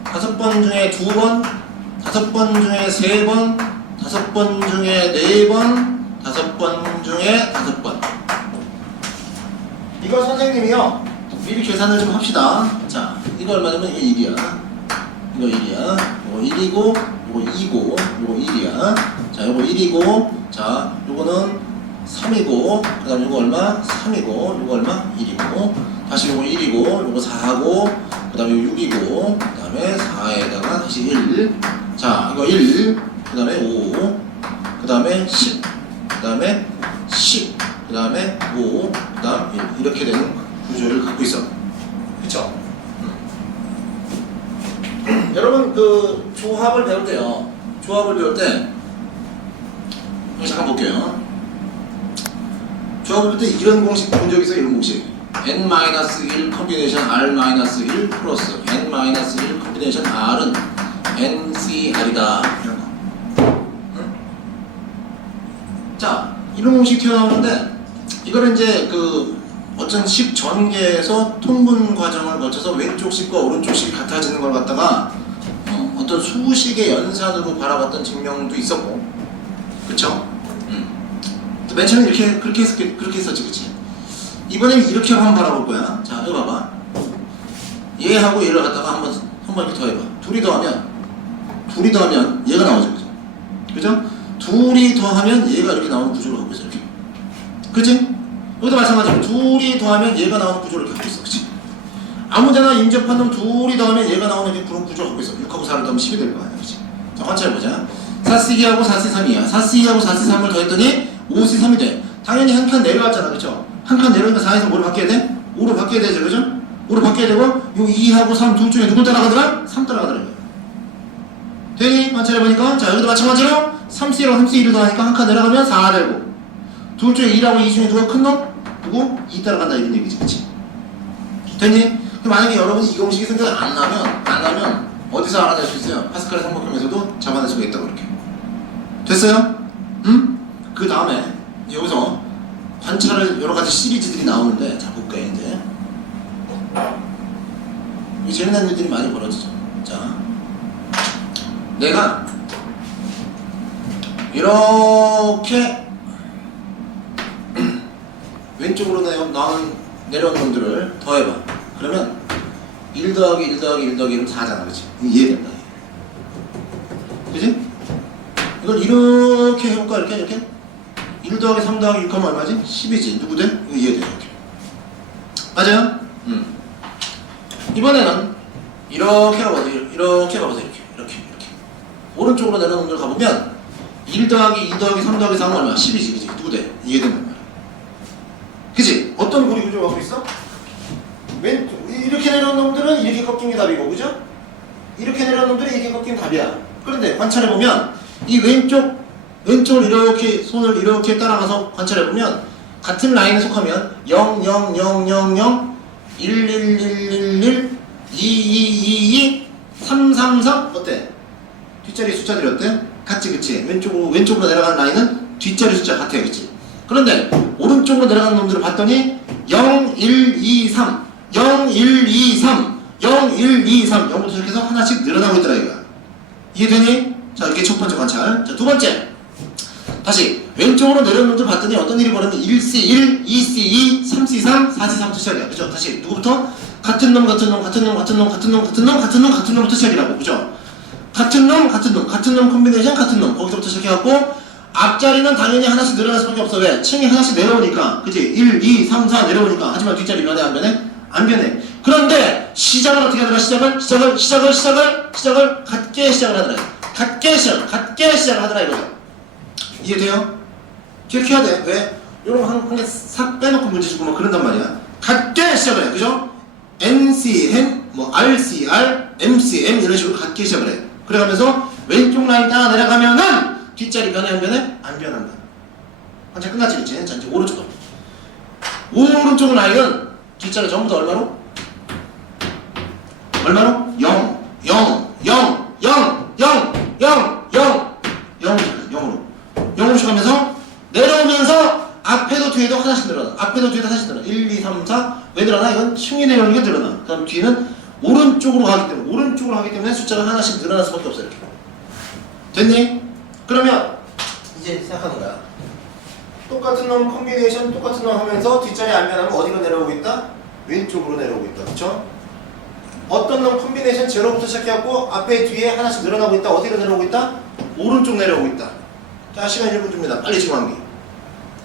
5번 중에 두 번, 5번 중에 3번, 5번 중에 4번, 5번 중에 5번. 이거 선생님이요. 미리 계산을 좀 합시다. 자, 이거 얼마냐면 이거 1이야. 이거 1이야. 이거 1이고, 이거 2고, 이거 1이야. 자, 이거 1이고, 자, 이거는 3이고, 그 다음에 이거 얼마? 3이고, 이거 얼마? 1이고, 다시 이거 1이고, 이거 4고, 그 다음에 6이고, 그 다음에 4에다가 다시 1. 자, 이거 1. 그 다음에 5, 그 다음에 10, 그 다음에 10, 그 다음에 5, 그 다음 1 이렇게 되는 구조를 갖고 있어. 그쵸? 여러분 그 조합을 배울 때요. 조합을 배울 때 여기 잠깐 볼게요. 조합을 배울 때 이런 공식 본 적 있어요? 이런 공식 n-1 컴비네이션 r-1 플러스 n-1 컴비네이션 r은 ncr이다. 자, 이런 공식 튀어나오는데 이거를 이제 그 어떤 식 전개에서 통분 과정을 거쳐서 왼쪽 식과 오른쪽 식이 같아지는 걸 갖다가 어떤 수식의 연산으로 바라봤던 증명도 있었고, 그쵸? 맨 처음에 그렇게 했었지, 그치? 이번엔 이렇게 한번 바라볼 거야. 자, 이거 봐봐. 얘하고 얘를 갖다가 한번 이렇게 더해봐. 둘이 더하면 얘가 나오죠, 그죠? 그죠? 둘이 더하면 얘가 이렇게 나오는 구조를 갖고 있어, 이렇게. 그치? 여기도 마찬가지로 둘이 더하면 얘가 나오는 구조를 갖고 있어, 그치? 아무데나 인접한 놈 둘이 더하면 얘가 나오는 그런 구조를 갖고 있어. 6하고 4를 더하면 10이 될 거 아니야, 그치? 자, 관찰해보자. 4C2하고 4C3이야. 4C2하고 4C3을 더했더니 5C3이 돼. 당연히 한 칸 내려왔잖아, 그쵸? 한 칸 내려오니까 4에서 뭐로 바뀌어야 돼? 5로 바뀌어야 되죠, 그죠? 5로 바뀌어야 되고, 요 2하고 3 둘 중에 누구 따라가더라? 3 따라가더라. 되니? 관찰해보니까, 자, 여기도 마찬가지로 3C랑 3C1을 더하니까 한 칸 내려가면 4 되고, 둘 중에 2라고 2 중에 누가 큰 놈? 누구? 2 따라간다, 이런 얘기지, 그치? 되니? 만약에 여러분이 이 공식이 생각 안 나면 어디서 알아낼 수 있어요? 파스칼의 삼각형에서도 잡아낼 수가 있다고 이렇게. 됐어요? 응? 그 다음에 여기서 관찰을 여러 가지 시리즈들이 나오는데, 자 볼게 이제. 이 재미난 일들이 많이 벌어지죠. 자, 내가 이렇게 왼쪽으로 내려온 놈들을 더해봐. 그러면 1 더하기 1 더하기 1 더하기 1은 4잖아, 그치? 이해된다. 그치? 이걸 이렇게 해볼까, 이렇게? 1 더하기 3 더하기 6하면 얼마지? 10이지. 누구 돼? 이거 이해돼, 이렇게. 맞아요? 이번에는 이렇게 가보자, 이렇게. 오른쪽으로 내려놓은 놈들 가보면 1 더하기 2 더하기 3 더하기 4는 얼마야? 10이지, 그치? 누구 돼? 이해된단 말이야. 그치? 어떤 고리 구조를 갖고 있어? 이렇게 내려온 놈들은 이렇게 꺾인 게 답이고, 그죠? 이렇게 내려온 놈들이 이렇게 꺾인 답이야. 그런데 관찰해보면 이 왼쪽을 이렇게 손을 이렇게 따라가서 관찰해보면 같은 라인에 속하면 0, 0, 0, 0, 0, 1, 1, 1, 1, 1, 2, 2, 2, 2, 3, 3, 3 어때? 뒷자리 숫자들이 어때? 같지, 그치? 왼쪽으로 내려가는 라인은 뒷자리 숫자 같아요, 그치? 그런데 오른쪽으로 내려가는 놈들을 봤더니 0, 1, 2, 3 0, 1, 2, 3 0, 1, 2, 3 0부터 시작해서 하나씩 늘어나고 있더라, 이거야. 이해되니? 자, 이렇게 첫 번째 관찰. 자, 두 번째. 다시 왼쪽으로 내려오는 놈들 봤더니 어떤 일이 벌어지면 1C1, 2C2, 3C3, 4C3부터 시작이야. 그죠? 다시 누구부터? 같은 놈부터 시작이라고. 그죠? 같은 놈 콤비네이션 같은 놈 거기서부터 시작해갖고 앞자리는 당연히 하나씩 늘어날 수밖에 없어. 왜? 층이 하나씩 내려오니까. 그치? 1, 2, 3, 4 내려오니까. 하지만 뒷자리 변해 안 변해? 안 변해. 그런데 시작을 어떻게 하더라? 시작을 같게 시작을 하더라. 같게 시작을 하더라 이거죠. 이해돼요? 기억해야 돼. 왜? 요런 한 개 싹 빼놓고 문제 주고 막 그런단 말이야. 같게 시작을 해. 그죠? NCN, RCR, MCM 이런 식으로 같게 시작을 해. 그래가면서 왼쪽 라인 따라 내려가면은 뒷자리 변해 안 변해? 안 변한다. 관찰 끝났지, 그치? 자, 이제 오른쪽. 오른쪽 라인은 뒷자리 전부 다 얼마로? 0, 0, 0, 0, 0, 0, 0, 0으로 시작하면서 내려오면서 앞에도 뒤에도 하나씩 늘어나. 1, 2, 3, 4 왜 늘어나? 이건 층이 내려오는 게 늘어나. 그 다음 뒤에는 오른쪽으로 가기 때문에 숫자가 하나씩 늘어날 수밖에 없어. 이렇게. 됐니? 그러면 이제 생각하는 거야. 똑같은 놈 콤비네이션 똑같은 놈 하면서 뒷자리 안 변하면 어디로 내려오고 있다? 왼쪽으로 내려오고 있다. 그쵸? 어떤 놈 콤비네이션 제로부터 시작해갖고 앞에 뒤에 하나씩 늘어나고 있다. 어디로 내려오고 있다? 오른쪽 내려오고 있다. 자, 시간 1분 줍니다. 빨리 지금 한 게.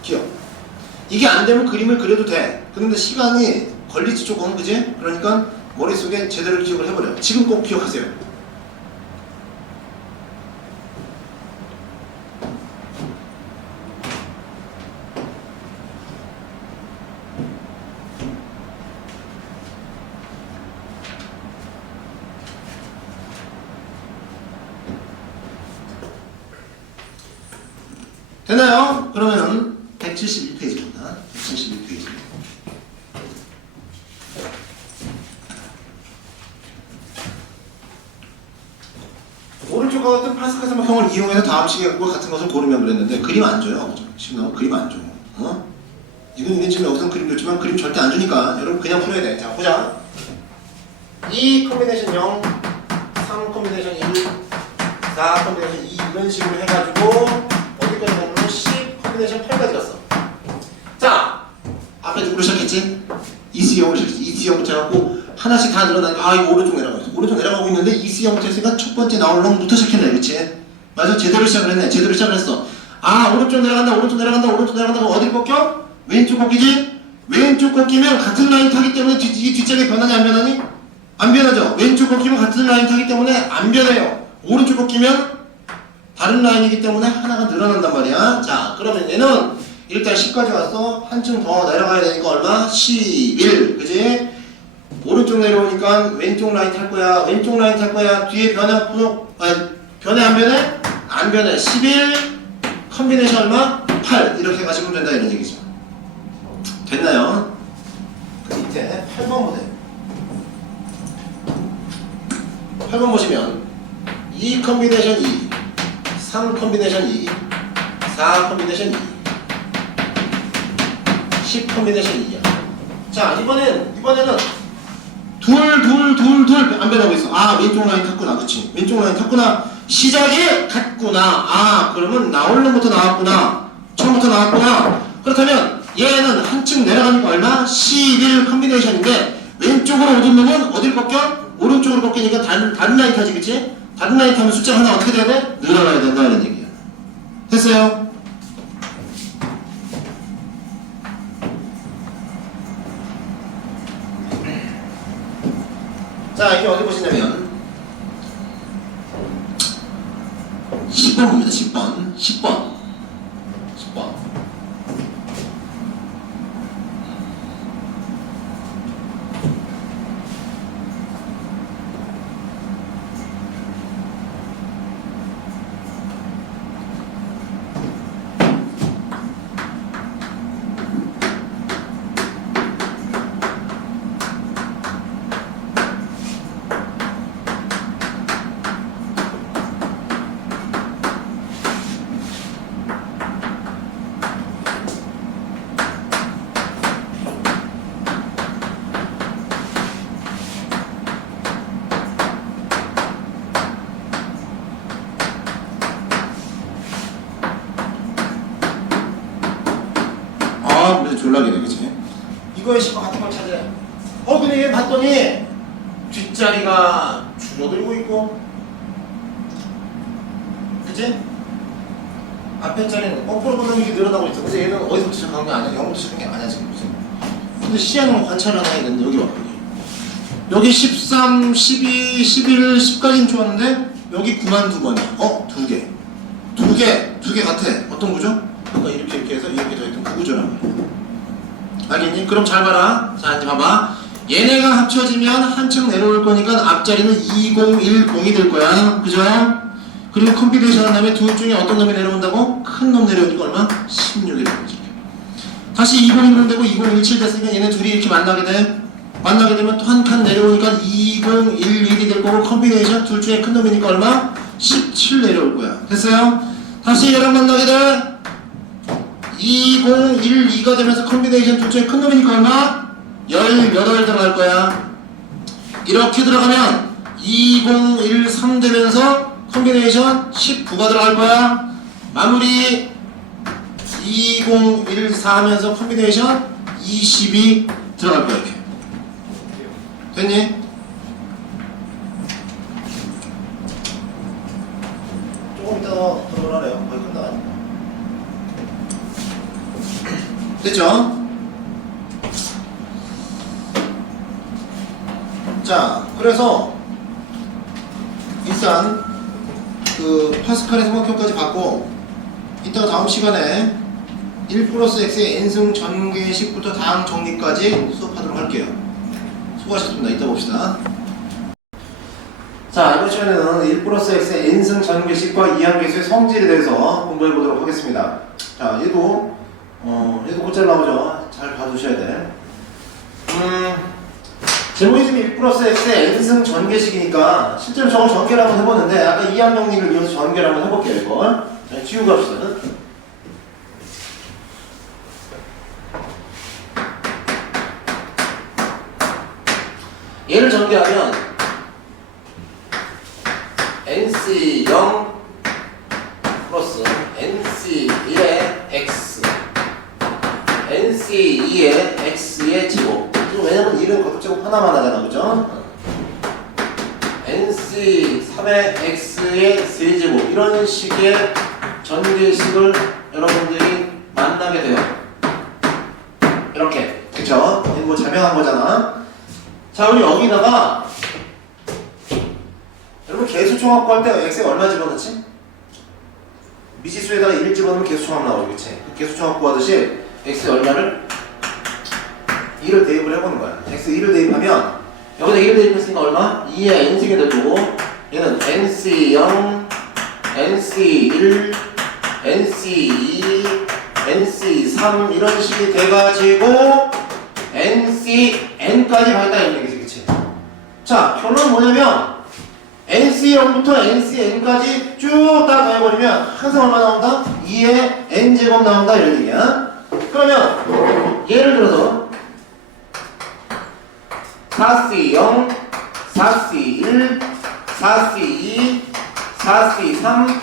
기억. 이게 안 되면 그림을 그려도 돼. 그런데 시간이 걸리지 조금, 그지? 그러니까 머릿속에 제대로 기억을 해버려. 지금 꼭 기억하세요. 되나요? 그러면 171페이지입니다. 171페이지. 오른쪽과 같은 파스칼 삼각형을 이용해서 다음 식의 같은 것을 고르면 그랬는데 그림 안 줘요. 지금 나온 그림 안 줘. 이건 지금 여기서 그림 줬지만 그림 절대 안 주니까 여러분 그냥 풀어야 돼. 자, 보자. 2 컴비네이션 0, 3 컴비네이션 1, 4 컴비네이션 2 이런 식으로 해가지고 어디까지 가면 10 컴비네이션 8까지 갔어. 자, 앞에 누구로 시작했지? EC0으로 시작했지. EC0부터 해갖고 하나씩 다 늘어나니까 아 이거 오른쪽 내려가고 있어. 오른쪽 내려가고 있는데 EC0부터 했으니까 첫 번째 나올 놈부터 시작했네. 그치? 맞아? 제대로 시작을 했네. 제대로 시작을 했어. 아 오른쪽 내려간다 오른쪽 내려간다 오른쪽 내려간다 어딜 꺾여? 왼쪽 꺾이지? 왼쪽 꺾이면 같은 라인 타기 때문에 이 뒷짝이 변하니 안 변하니? 안 변하죠? 왼쪽 꺾이면 같은 라인 타기 때문에 안 변해요. 오른쪽 꺾이면 다른 라인이기 때문에 하나가 늘어난단 말이야. 자 그러면 얘는 일단 10까지 왔어. 한층 더 내려가야 되니까 얼마? 11 그지? 오른쪽 내려오니까 왼쪽 라인 탈 거야. 왼쪽 라인 탈 거야. 뒤에 변해 변해 안 변해? 안 변해. 11 컴비네이션 얼마? 8 이렇게 가시면 된다 이런 얘기죠. 됐나요? 그 밑에 8번 보세요. 8번 보시면 2 컴비네이션 2 3 컴비네이션 2 4 컴비네이션 2 10 컴비네이션 2야. 자 이번에는 둘 안 변하고 있어. 아 왼쪽 라인 탔구나. 그치? 왼쪽 라인 탔구나. 시작이 같구나. 아 그러면 나올 놈부터 나왔구나. 처음부터 나왔구나. 그렇다면 얘는 한층 내려가니까 얼마? 11 컴비네이션인데 왼쪽으로 오던 놈은 어딜 꺾여? 오른쪽으로 꺾이니까 다른 라인 타지. 그치? 다른 라인 타면 숫자가 하나 어떻게 돼야 돼? 늘어나야 된다 이런 얘기야. 됐어요? 자 이제 어디 보시냐면 10번 봅니다. 10번 졸라기네. 그치? 이거에 10번 같은 걸 찾으래. 근데 얘 봤더니 뒷자리가 줄어들고 있고 그치? 앞에 자리는 거꾸로 보면 이게 늘어나고 있어. 근데 얘는 어디서부터 시작한 게 아니야. 0부터 시작한 게 아니야 지금. 근데 시야는 관찰 하나 해야 되는데 여기 봐. 여기 13, 12, 11, 10까지는 좋았는데 여기 9만 2번이야. 두 개 같아. 어떤 구조? 그러니까 이렇게 해서 이렇게 더했던 그 구조란 말이야. 알겠니? 그럼 잘 봐라. 자 이제 봐봐. 얘네가 합쳐지면 한층 내려올 거니까 앞자리는 2010이 될 거야. 그죠? 그리고 컴비네이션 한 다음에 둘 중에 어떤 놈이 내려온다고? 큰 놈 내려오니까 얼마? 16이 되지. 다시 2010 되고 2017 됐으니까 얘네 둘이 이렇게 만나게 돼. 만나게 되면 또 한 칸 내려오니까 2011이 될 거고 컴비네이션 둘 중에 큰 놈이니까 얼마? 17 내려올 거야. 됐어요? 다시 얘랑 만나게 돼. 2012가 되면서 컴비네이션 둘 중에 큰 놈이니까 얼마? 18 들어갈 거야. 이렇게 들어가면 2013 되면서 컴비네이션 19가 들어갈 거야. 마무리 2014 하면서 컴비네이션 20이 들어갈 거야. 이렇게. 됐니? 조금 이따 더 들어가래요. 거의 끝나가니까. 됐죠? 자, 그래서 일단 그 파스칼의 삼각형까지 봤고 이따가 다음 시간에 1 플러스 x의 n승 전개식부터 다항 정리까지 수업하도록 할게요. 수고하셨습니다. 이따 봅시다. 자, 이번 시간에는 1 플러스 x의 n승 전개식과 이항계수의 성질에 대해서 공부해 보도록 하겠습니다. 자, 얘도 곧잘 나오죠. 잘 봐주셔야 돼. 제목이 지금 1 플러스 x의 n승 전개식이니까 실제로 저걸 전개를 한번 해보는데 아까 이항 정리를 위해서 전개를 한번 해볼게요. 이걸 지우고 합시다. 얘를 전개하면 NC0 플러스 NC1의 X NC2의 X의 제곱. 왜냐면 1은 거듭제곱 하나만 하잖아, 그죠? NC3의 X의 세제곱. 이런 식의 전개식을 여러분들이 만나게 돼요. 이렇게. 그쵸? 이거 뭐 자명한 거잖아. 자, 우리 여기다가 여러분 개수총합 구할 때 X에 얼마 집어넣지? 미지수에다가 1 집어넣으면 개수총합 나오죠, 그치? 개수총합 구하듯이 X에 얼마를? 2를 대입을 해보는 거야. X에 2를 대입하면 여기다 2를 대입했으니까 얼마? 2의 n승이 될 거고 얘는 NC0, NC1, NC2, NC3 이런 식이 돼가지고 NCN까지 간다는 얘기지, 그치? 자, 결론은 뭐냐면 NC0부터 NCN까지 쭉 다 더해버리면 항상 얼마 나온다? 2의 n제곱 나온다 이런 얘기야. 그러면 예를 들어서 4C0, 4C1, 4C2, 4C3,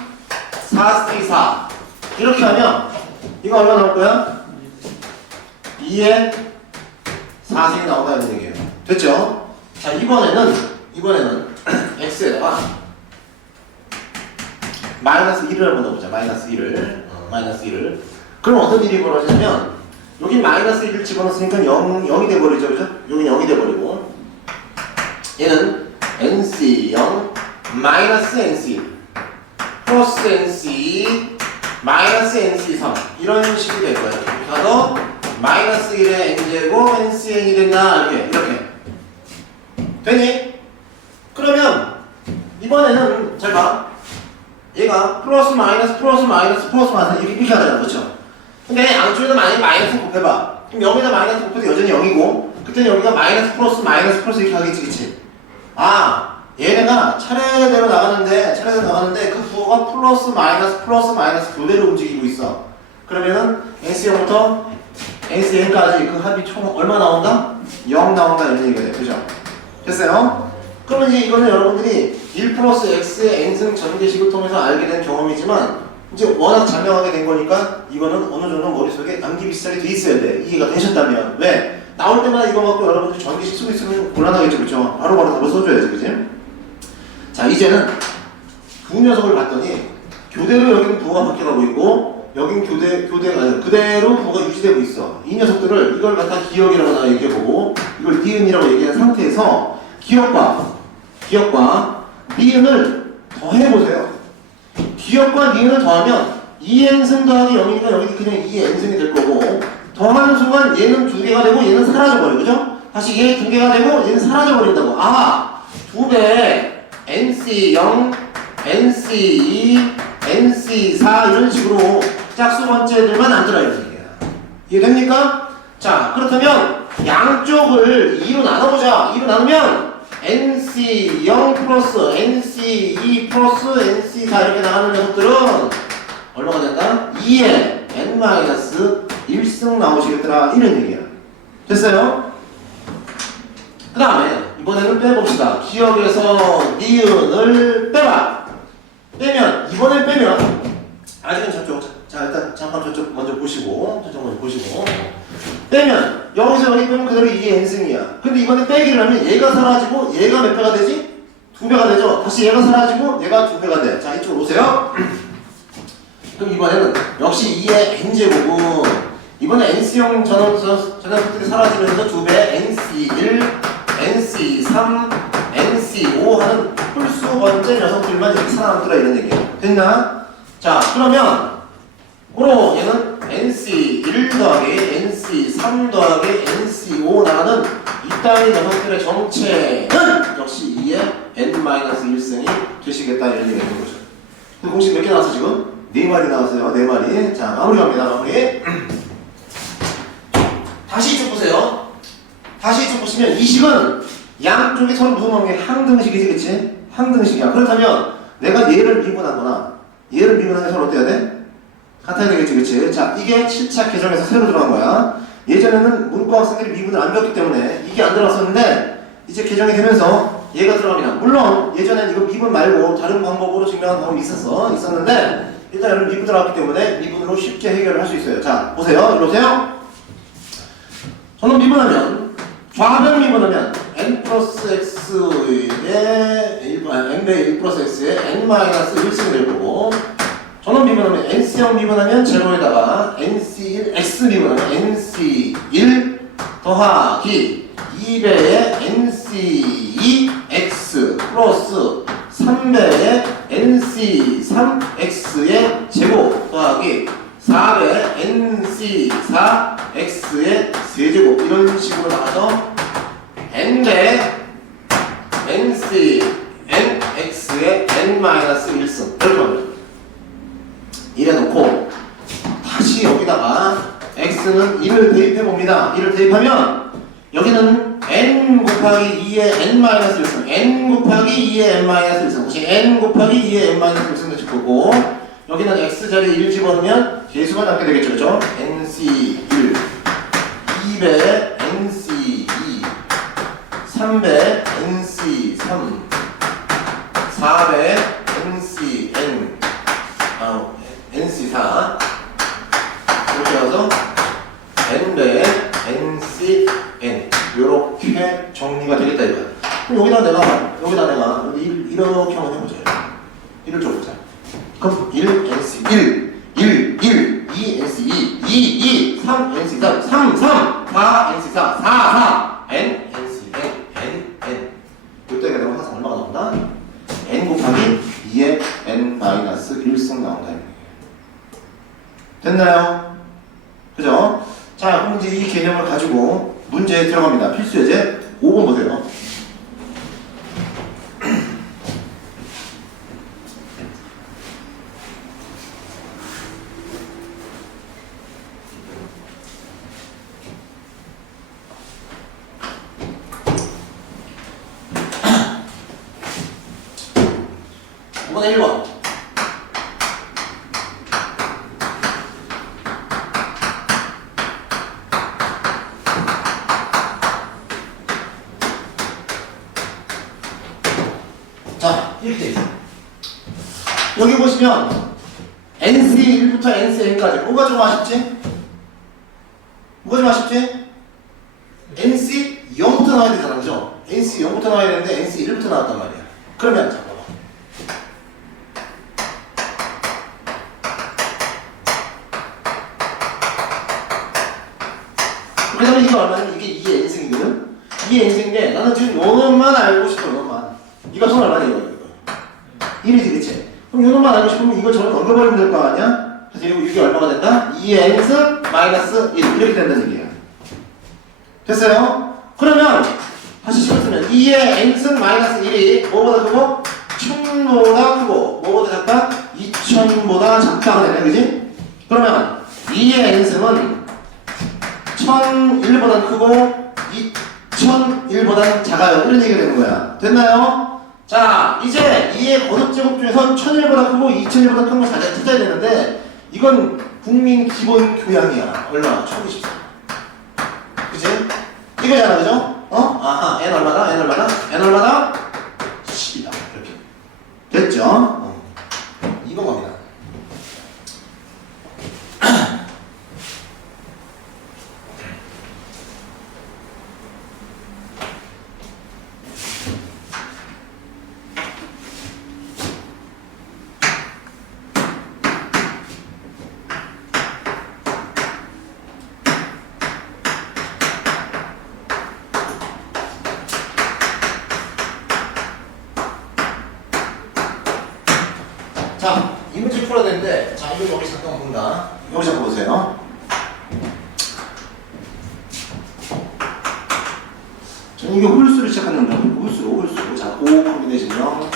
4C4 이렇게 하면 이거 얼마 나올 거야? 2의 4승이 나온다 이런 얘기예요. 됐죠? 자, 이번에는 x에다가 마이너스 1을 한번 넣어보자. 마이너스 1을. 그럼 어떤 일이 벌어지냐면 여기 마이너스 1을 집어넣었으니까 0이 돼버리죠, 그죠? 여기 0이 돼버리고 얘는 NC0 마이너스 NC1 플러스 NC2 마이너스 NC3 이런 식이 될 거예요. 가서 마이너스 1의 n제곱 NCN이 됐나 이렇게 되니? 그러면 이번에는 잘 봐. 얘가 플러스 마이너스 이렇게 하잖아, 그렇죠? 근데 양쪽에다 만약에 마이너스 곱해봐. 그럼 여기다 마이너스 곱해도 여전히 0이고 그때는 여기가 마이너스 플러스 이렇게 하겠지, 그치? 아, 얘네가 차례대로 나가는데 그 부호가 플러스 마이너스 교대로 움직이고 있어. 그러면은 NC0부터 NCN까지 그 합이 총 얼마 나온다? 0 나온다 이런 얘기가 돼, 그죠? 됐어요? 그러면 이제 이거는 여러분들이 1 플러스 x의 n승 전개식을 통해서 알게 된 경험이지만 이제 워낙 자명하게 된 거니까 이거는 어느 정도 머릿속에 암기 비슷하게 돼 있어야 돼. 이해가 되셨다면. 왜? 나올 때마다 이거 갖고 여러분들 전개식 쓰고 있으면 곤란하겠죠, 그렇죠? 바로바로 답을 써줘야지, 그지? 자, 이제는 두 녀석을 봤더니 교대로 여기는 부호가 바뀌어가고 있고 여긴 교대가 아니라 그대로 부호가 유지되고 있어. 이 녀석들을 이걸 갖다 기억이라고 나 얘기해보고 이걸 니은이라고 얘기한 상태에서 기억과 니은을 더해보세요. 기억과 니은을 더하면 2n승 더하기 0이니까 여기 그냥 2n승이 될 거고 더하는 순간 얘는 2개가 되고 얘는 사라져버려, 그죠? 다시 얘 2개가 되고 얘는 사라져버린다고. 아, 2배 NC0, NC2, NC4 이런 식으로 짝수 번째들만 안 들어있는 얘기야. 이해됩니까? 자, 그렇다면 양쪽을 2로 나눠보자. 2로 나누면 NC0 플러스 NC2 플러스 NC4 이렇게 나가는 녀석들은 얼마가 된다? 2에 n-1승 나오시겠더라 이런 얘기야. 됐어요? 그 다음에 이번에는 빼봅시다. 기억에서 니은을 빼봐. 이번엔 빼면 아직은 저쪽. 자, 일단 잠깐 저쪽 먼저 보시고 빼면 여기서 여기 빼면 그대로 이게 n승이야. 근데 이번에 빼기를 하면 얘가 사라지고 얘가 몇 배가 되지? 2배가 되죠. 다시 얘가 사라지고 얘가 2배가 돼. 자, 이쪽으로 오세요. 그럼 이번에는 역시 2의 n제곱은 이번에 NC형 전원들이 사라지면서 2배 NC1, NC3, NC5 하는 홀수 번째 녀석들만 이렇게 살아남더라 이런 얘기야. 됐나? 자, 그러면 고로 얘는 NC1 더하기 NC3 더하기 NC5 나가는 이따위 녀석들의 정체는 역시 2의 n-1승이 되시겠다 이런 얘기가 있는 거죠. 그 공식 몇 개 나왔어 지금? 4마리 나왔어요. 4마리. 자, 마무리합니다. 마무리. 다시 이쪽 보세요. 다시 이쪽 보시면 이 식은 양쪽이 서로 무슨 관계? 항등식이지, 그치? 항등식이야. 그렇다면 내가 얘를 미분하거나 얘를 미분하는 게 서로 어때야 돼? 같아야 되겠지, 그치? 자, 이게 7차 개정에서 새로 들어간 거야. 예전에는 문과 학생들이 미분을 안 배웠기 때문에 이게 안 들어갔었는데 이제 개정이 되면서 얘가 들어갑니다. 물론 예전엔 이거 미분 말고 다른 방법으로 증명한 방법이 있었는데 일단 여러분 미분 들어갔기 때문에 미분으로 쉽게 해결을 할 수 있어요. 자 보세요. 이리 오세요. 저는 미분하면 좌변 미분하면 n 플러스 x의 n배 1 플러스 x의 n 마이너스 1승이 될 거고 저는 미분하면 nC형 미분하면 제로에다가 nc1 x 미분하면 nc1 더하기 2배의 nc2x 플러스 3배의 nc3x의 제곱 더하기 4배의 nc4x의 세제곱 이런 식으로 나와서 n배 nc nx의 n-1승 이렇게 만들어요. 이래놓고 다시 여기다가 x는 1을 대입해봅니다. 1을 대입하면 여기는 n 곱하기 2의 n-1승 n 곱하기 2의 n-1승 혹시 n 곱하기 2의 n-1승 되실 거고 여기는 x자리에 1 집어넣으면 개수가 남게 되겠죠. 그죠? nc1 2배 nc2 3배 nc3 4배 ncn nc4 이렇게 해서 n배 ncn 이렇게 정리가 되겠다 이거야. 그럼 여기다 내가 이렇게 한번 해보자. 1을 줘보자. 그럼 1 nc 1 2 nc 2 3 nc 3 3 4 nc 4 4 n nc n 이때가 되면 항상 얼마가 나온다? n 곱하기 2의 n-1승 나온다. 됐나요? 그죠? 자, 그럼 이제 이 개념을 가지고 문제에 들어갑니다. 필수 예제 5번 보세요. 이번에 1번. 자, 이렇게 돼 있어. 여기 보시면 NC1부터 NCN까지 뭐가 좀 아쉽지? 뭐가 좀 아쉽지? NC 0부터 나와야 되잖아, 그죠? NC 0부터 나와야 되는데 NC 1부터 나왔단 말이야. 그러면 잠깐만. 그러면 이거 얼마냐? 이게 2의 n승이거든? 2의 n승인데 나는 지금 요 놈만 알고 싶어, 요 놈만. 이거 손 얼마냐, 이거. 1이지, 그치? 그럼 요 놈만 알고 싶으면 이거 저는 얹어버리면 될 거 아니야? 그래서 이게 얼마가 된다? 2의 n승 마이너스 1 이렇게 된다는 얘기야. 됐어요? 그러면 다시 식을 쓰면 2의 n승 마이너스 1이 뭐보다 크고? 1000보다 크고 뭐보다 작다? 2000보다 작다가 되네, 그지? 그러면 2의 n승은 1001보다 크고 2001보다 작아요. 이런 얘기가 되는 거야. 됐나요? 자, 이제 2의 거듭제곱 중에서 1001보다 크고 2001보다 큰 거 찾아야 되는데 이건 국민 기본 교양이야. 얼마? 1024. 그치? 이거잖아, 그죠? 아하, n 얼마다? n 얼마다? n 얼마다? 10이다. 이렇게. 됐죠? 2번 갑니다. 자, 이 문제 풀어야 되는데, 자, 이거 여기 잠깐만 본다. 여기 잠깐 보세요. 저는 이게 홀수를 시작하는 거예요. 홀수. 자, 5 콤비네이션 0,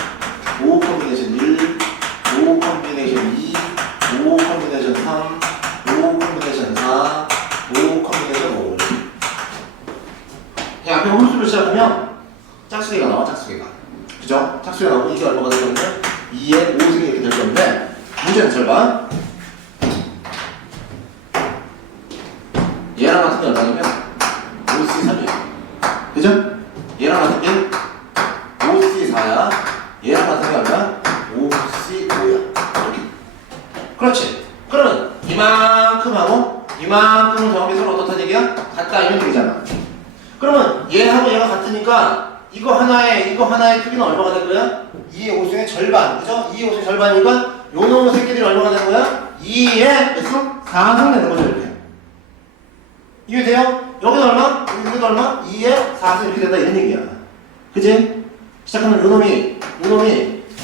5 콤비네이션 1, 5 콤비네이션 2, 5 콤비네이션 3, 5 콤비네이션 4, 5 콤비네이션 5. 이 앞에 홀수를 시작하면 짝수개가 나와, 짝수개가. 그죠? 짝수개가 나오고 이게 얼마가 될 건데? 2의 5승이 이렇게 될 건데 문제는 잘 봐. 얘랑 같은 게 얼마냐면 5C3이에요. 그죠? 얘랑 같은 게 그렇지. 그러면 이만큼하고 이만큼을 더한 게 서로 어떻다는 얘기야? 같다 이런 얘기잖아. 그러면 얘하고 얘가 같으니까 이거 하나의 크기는 얼마가 될 거야? 2의 5승의 절반, 그죠? 2의 5승의 절반이니까 요 놈의 새끼들이 얼마가 되는 거야? 2의 몇 승? 4승 되는 거죠 이렇게. 이게 돼요? 여기도 얼마? 여기도 얼마? 2의 4승 이렇게 된다 이런 얘기야. 그지? 시작하면 요 놈이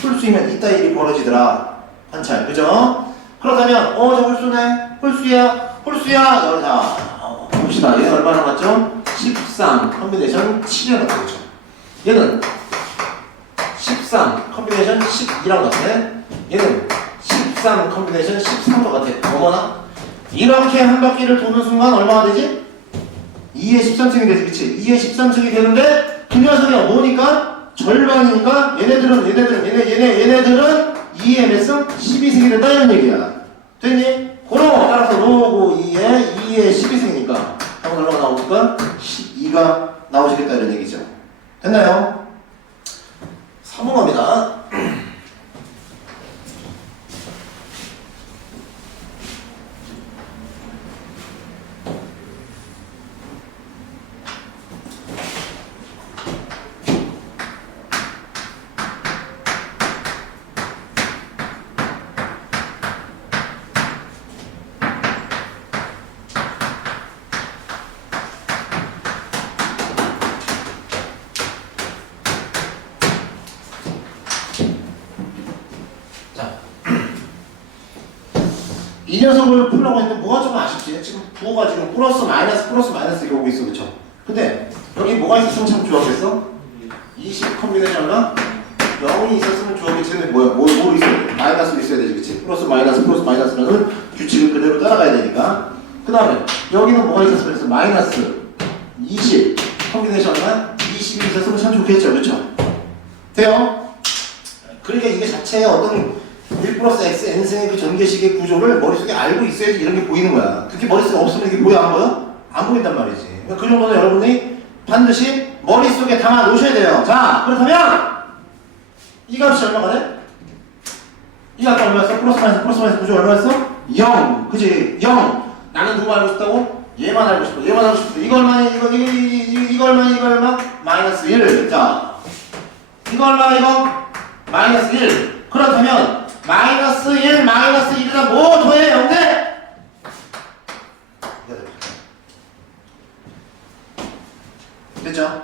홀수이면 이따 일이 벌어지더라. 관찰, 그죠? 그렇다면 저 홀수네? 홀수야. 자, 봅시다. 얘는 얼마 남았죠? 13 컴비네이션 7이라고 나오죠. 얘는 13 컴비네이션 12라고 같아. 얘는 13 컴비네이션 13과 같아. 어머나? 이렇게 한 바퀴를 도는 순간 얼마가 되지? 2의 13층이 되지, 그치? 2의 13층이 되는데 그 녀석이 뭐니까? 절반이니까 얘네들은 2의 몇 승? 12승이 된다 이런 얘기야. 됐니? 그럼 따라서 로고 2의 12승이니까 한번 얼마가 나오니까 12가 나오시겠다 이런 얘기죠. 됐나요? 3번입니다. 이 녀석을 풀려고 했는데 뭐가 좀 아쉽지? 지금 부호가 지금 플러스 마이너스 이렇게 오고 있어, 그쵸? 근데 여기 뭐가 있었으면 참 좋았겠어? 20 컴비네이션과 0이 있었으면 좋았겠지. 근데 뭐 있어야 돼? 마이너스도 있어야 되지, 그치? 플러스 마이너스라는 규칙을 그대로 따라가야 되니까. 그 다음에 여기는 뭐가 있었으면 그래서 마이너스 20 컴비네이션과 20이 있었으면 참 좋겠죠, 그쵸? 돼요? 그러니까 이게 자체에 어떤 1 플러스 x n승의 그 전개식의 구조를 머릿속에 알고 있어야지 이런 게 보이는 거야. 그게 머릿속에 없으면 이게 보여 안 보여? 안 보인단 말이지. 그러니까 그 정도는 여러분이 반드시 머릿속에 담아 놓으셔야 돼요. 자, 그렇다면 이 값이 얼마가 돼? 이 값이 얼마였어? 플러스 마이너스 구조 얼마였어? 0. 그지? 0. 나는 누구 알고 싶다고? 얘만 알고 싶어. 이거 얼마야? 이거 얼마? 마이너스 1. 자, 이거 얼마? 이거? 마이너스 1. 그렇다면 마이너스 1이다 뭐 더해 0대? 됐죠?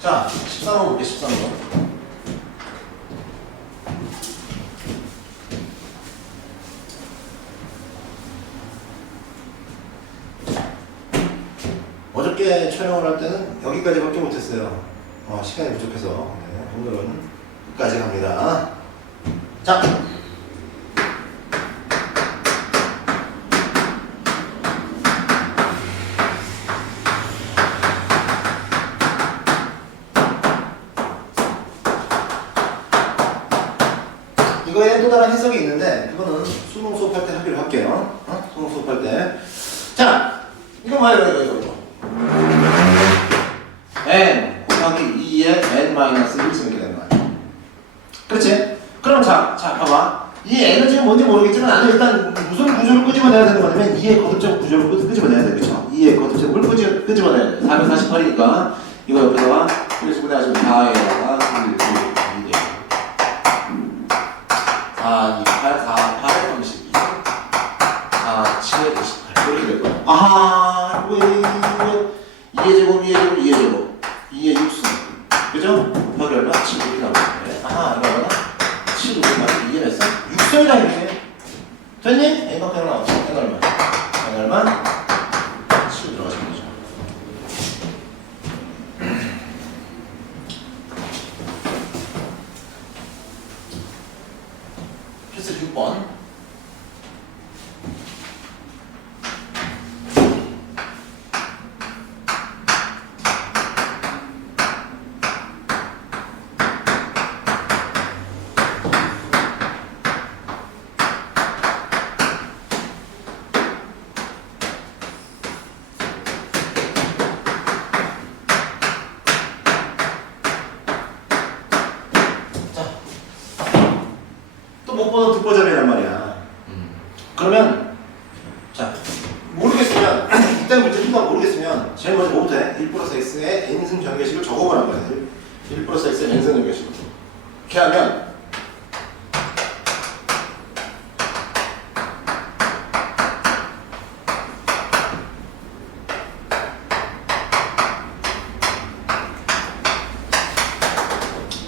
자, 13번 볼게 13번. 어저께 촬영을 할 때는 여기까지밖에 못했어요. 시간이 부족해서. 네, 오늘은 끝까지 갑니다. 자, 이거에 또 다른 해석이 있는데 그거는 수능 수업할 때 하기로 할게요. 수능 수업할 때. 자, 이거 뭐예요? 이거. n 곱하기 2의 n-1승이 되는 거야. 그렇지? 그럼 자 봐봐. 이 n은 지금 뭔지 모르겠지만 나는 일단 무슨 구조를 끄집어내야 되는 거냐면 2의 거듭적 구조를 끄집어내야 돼. 그쵸? 2의 거듭적을 끄집어내야 돼. 448이니까 이거 옆에다가 1에서 분해하시면 4에다가 1, 2, 2, 4, 2, 8, 4, 8의 32 4, 7의 28 이렇게 될 거야. 아하, 왜 2의 제곱 2의 6승 그죠? 곱하기 얼마? 7 이렇게 나오는데 아하 이거 얼마나? 7 곱하기 2의 몇 승? 6승이다 이게 됐니? n만큼 하나 나왔어. n 얼마? n 얼마? 7 들어가시면 되죠. 필수 6번 N이란 말이야. 그러면 자 모르겠으면 이딴 문제 풀다 모르겠으면 제일 먼저 뭐부터 해? 1 플러스 x의 n승 전개식을 적어보란 말이야. 1 플러스 x의 n승 전개식. 이렇게 하면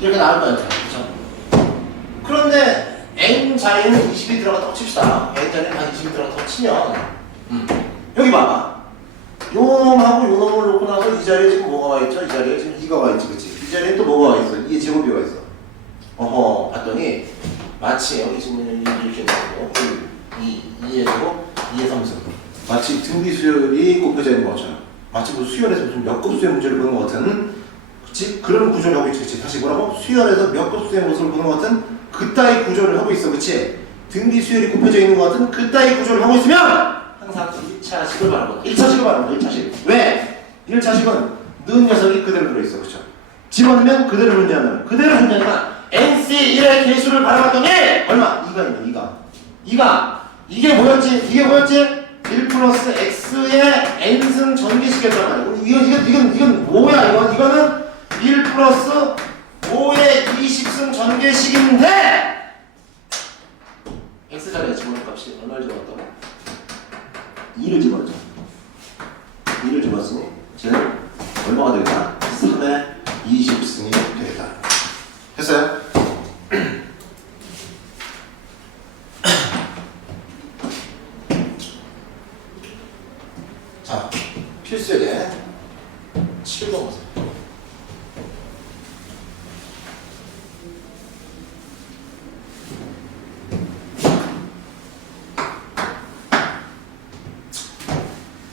이렇게 나올 거예요. 그렇죠? 그런데 n 자리에는 20이 들어갔다고 칩시다. n 자리에는 한 20이 들어갔다고 치면 여기 봐봐. 요 놈하고 요 놈을 놓고 나서 이 자리에 지금 뭐가 와 있죠? 이 자리에 지금 2가 와 있지, 그치? 이 자리에 또 뭐가 와 있어? 2의 제곱이 와 있어. 어허, 봤더니 마치 여기 지금 이렇게 있고 2의 제곱, 2의 3승. 마치 등비 수열이 곱해져 있는 것처럼 마치 무슨 수열에서 무슨 몇 급 수의 문제를 보는 것 같은 그치? 그런 구조를 하고 있지, 그치? 다시 뭐라고? 수열에서 몇 급 수의 모습을 보는 것 같은 그따위 구조를 하고 있어, 그치? 등비 수열이 곱해져 있는 것 같은 그따위 구조를 하고 있으면 항상 1차식을 말하고 1차식을 말하고 1차식. 왜? 1차식은 넣은 녀석이 그대로 들어있어, 그쵸? 집어넣으면 그대로 존재하는 그대로 존재하니까 NC1의 개수를 바라봤더니 얼마? 2가 있네, 2가 이게 뭐였지? 1 플러스 x의 n승 전개식이었단 말이야. 이건 뭐야? 이거는 1 플러스 5의 20승 전개식인데 x자리에 집어넣은 값이 얼마를 집어넣었다고? 2를 집어넣었죠. 2를 집어넣었으니 쟤는 얼마가 되겠다? 3의 20승이 되겠다. 됐어요? 자, 필수에 7번 보세요.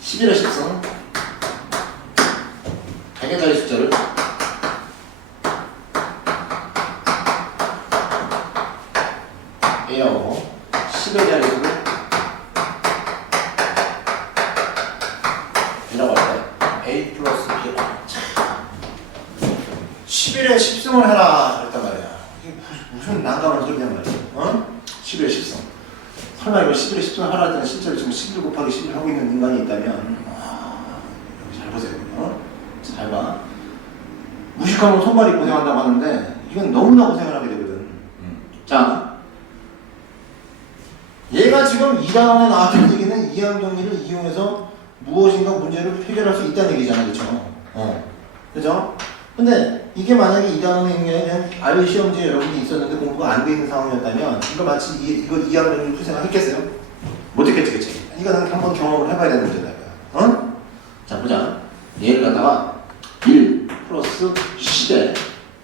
(11의 10승) 100개짜리 숫자를 A하고 10의 자리 수를 이라고 할 때 A 플러스 B 11에 10승을 해라 그랬단 말이야. 이게 무슨 난감한 소리냔 말이야. 어? 11에 10승. 설마 이거 11에 10승을 하라 했더니 실제로 지금 11 곱하기 11 하고 있는 인간이 있다면 여기 잘 보세요. 어? 잘 봐. 무식하면 손발이 고생한다고 하는데 이건 너무나 고생을 하게 되거든. 자, 얘가 지금 2단원에 나왔던 얘기는 이항 정리를 이용해서 무엇인가 문제를 해결할 수 있다는 얘기잖아, 그렇죠? 그죠? 근데 이게 만약에 2단원에 있는 게 그냥 아유 시험지에 여러분이 있었는데 공부가 안 돼 있는 상황이었다면 이거 마치 이거 이항 정리를 풀 생각 했겠어요? 못했겠지, 그치? 이거는 한번 경험을 해봐야 되는 문제다, 이거야. 자, 보자. 얘를 갖다가 1 플러스 10에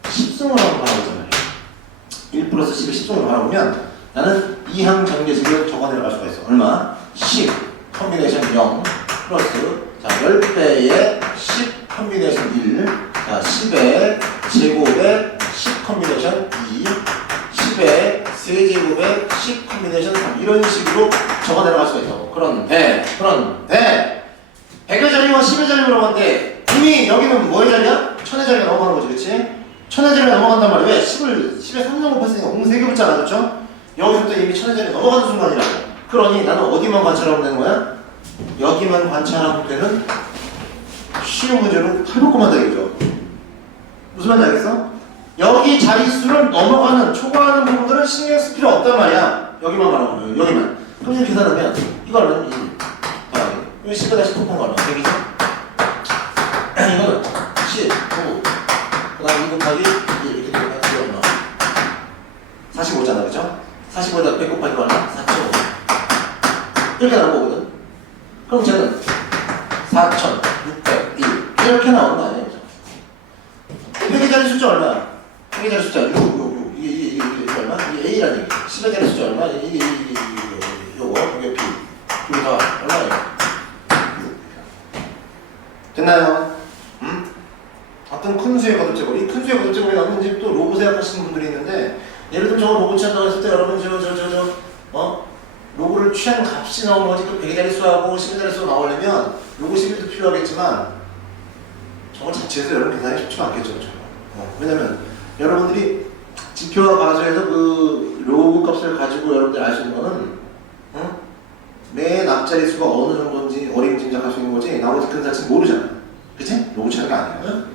10승을 하고 바라보잖아요. 1 플러스 10에 10승을 바라보면 나는 이항 전개식을 적어 내려갈 수가 있어. 얼마? 10 컨비네이션 0 플러스 자 10배의 10 컨비네이션 1 자 10의 제곱의 10 컨비네이션 2 10의 세제곱의 10 컨비네이션 3 이런 식으로 적어 내려갈 수가 있다고. 그런데 100의 자리와 10의 자리로 넘어갔는데 이미 여기는 뭐의 자리야? 1000의 자리가 넘어가는 거지, 그치? 1000의 자리가 넘어간단 말이야. 왜? 10에 3점 곱했으니까 옹 3개 붙잖아, 그렇죠? 여기서부터 이미 1000의 자리 넘어가는 순간이라고. 그러니 나는 어디만 관찰하면 되는 거야? 여기만 관찰하면 되는 쉬운 문제로 해볼 다 이거죠. 무슨 말인지 알겠어? 여기 자릿수를 넘어가는 초과하는 부분들은 신경 쓸 필요 없단 말이야. 여기만 말하는 거예요. 여기만. 그럼 이렇게 계산하면 이거는 1 더하기 여기 10에다 10 곱한 거 얼마? 100이죠? 이거는 10, 9 그 다음에 2 곱하기 1 이렇게 되면 이게 얼마? 45잖아, 그죠? 45에다 100 곱하기 얼마? 4,500 이렇게 나온 거거든. 그럼 쟤는 4,601 이렇게 나오는 거 아니에요? 회계 자리 숫자 얼마야? 회계 자리 숫자 이게 얼마? 이게 A라는 얘기. 10의 자리 숫자 얼마? 이게 요거 이게 B 이게 다 얼마예요? 됐나요? 어떤 큰 수의 거듭제곱 이 큰 수의 거듭제곱이 나오면 이제 또 로봇 생각하시는 분들이 있는데 예를 들면 저거 로봇 한다고 했을 때 여러분 로고를 취한 값이 나오는 거지 또 100의 자릿수하고 10의 자릿수가 나오려면 로고 11도 필요하겠지만 저걸 자체에서 여러분 계산이 쉽지가 않겠죠. 왜냐면 여러분들이 지표와 가수에서 그 로그 값을 가지고 여러분들 알 수 있는 거는 맨 앞자리 수가 어느 정도인지 어린 짐작할 수 있는 거지 나머지 큰 사실 모르잖아. 그치? 로그 차이가 아니야.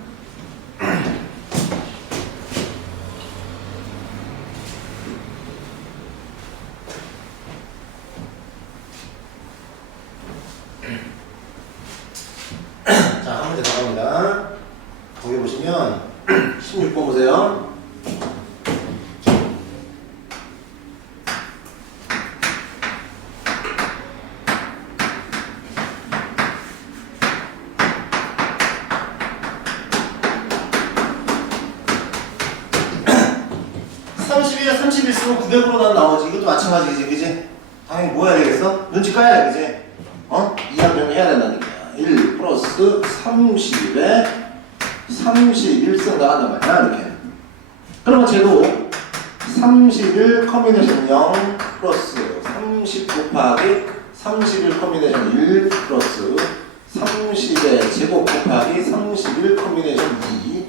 자, 한 문제 더 갑니다. 거기 보시면 16번 보세요. 쓰고 900으로 난 나머지 이것도 마찬가지지, 그지? 당연히 뭐 해야 되겠어? 눈치 까야 돼, 그지? 2항 정리해야 된다니까. 1 플러스 30에 31승 나간단 말이야, 이렇게. 그러면 쟤도 31 커뮤니케이션 0 플러스 30 곱하기 31 커뮤니케이션 1 플러스 30의 제곱 곱하기 31 커뮤니케이션 2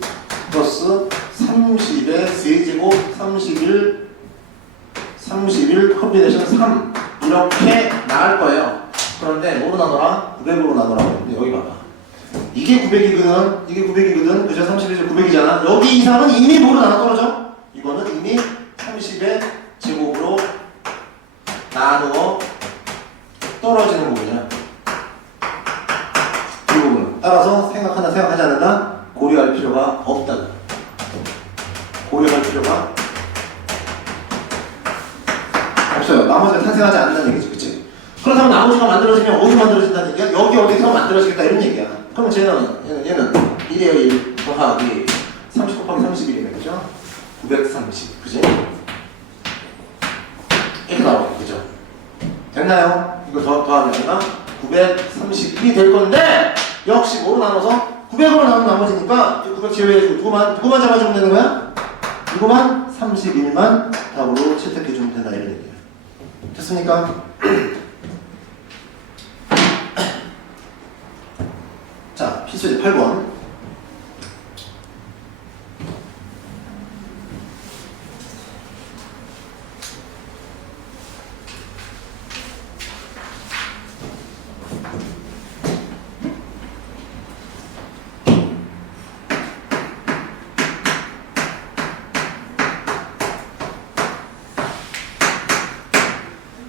플러스 30의 세제곱 31 커뮤니케이션 3 이렇게 나갈 거예요. 그런데 뭐로 나눠라? 900으로 나눠라고. 근데 여기 봐봐. 이게 900이거든. 이게 900이거든. 그죠? 31에 900이잖아. 여기 이상은 이미 뭐로 나눠 떨어져? 이거는 이미 30의 제곱으로 나누어 떨어지는 부분이야. 이 부분. 따라서 생각한다, 생각하지 않는다? 고려할 필요가 없다. 고려할 필요가 없어요. 나머지가 탄생하지 않는다는 얘기지, 그치? 그렇다면 나머지가 만들어지면 어디 만들어진다는 얘기야? 여기 어디서 만들어지겠다 이런 얘기야. 그럼 얘는 1이에요, 1 더하기 30 곱하기 31이면 그죠? 930, 그지? 이렇게 나오고, 그죠? 됐나요? 이거 더하면 얼마? 931이 될 건데 역시 뭐로 나눠서? 900으로 나눈 나머지니까 900 제외해주고 누구만 잡아주면 되는 거야? 누구만? 31만 답으로 채택해주면 된다 이런 얘기야. 됐습니까? 자, 필수제 8번.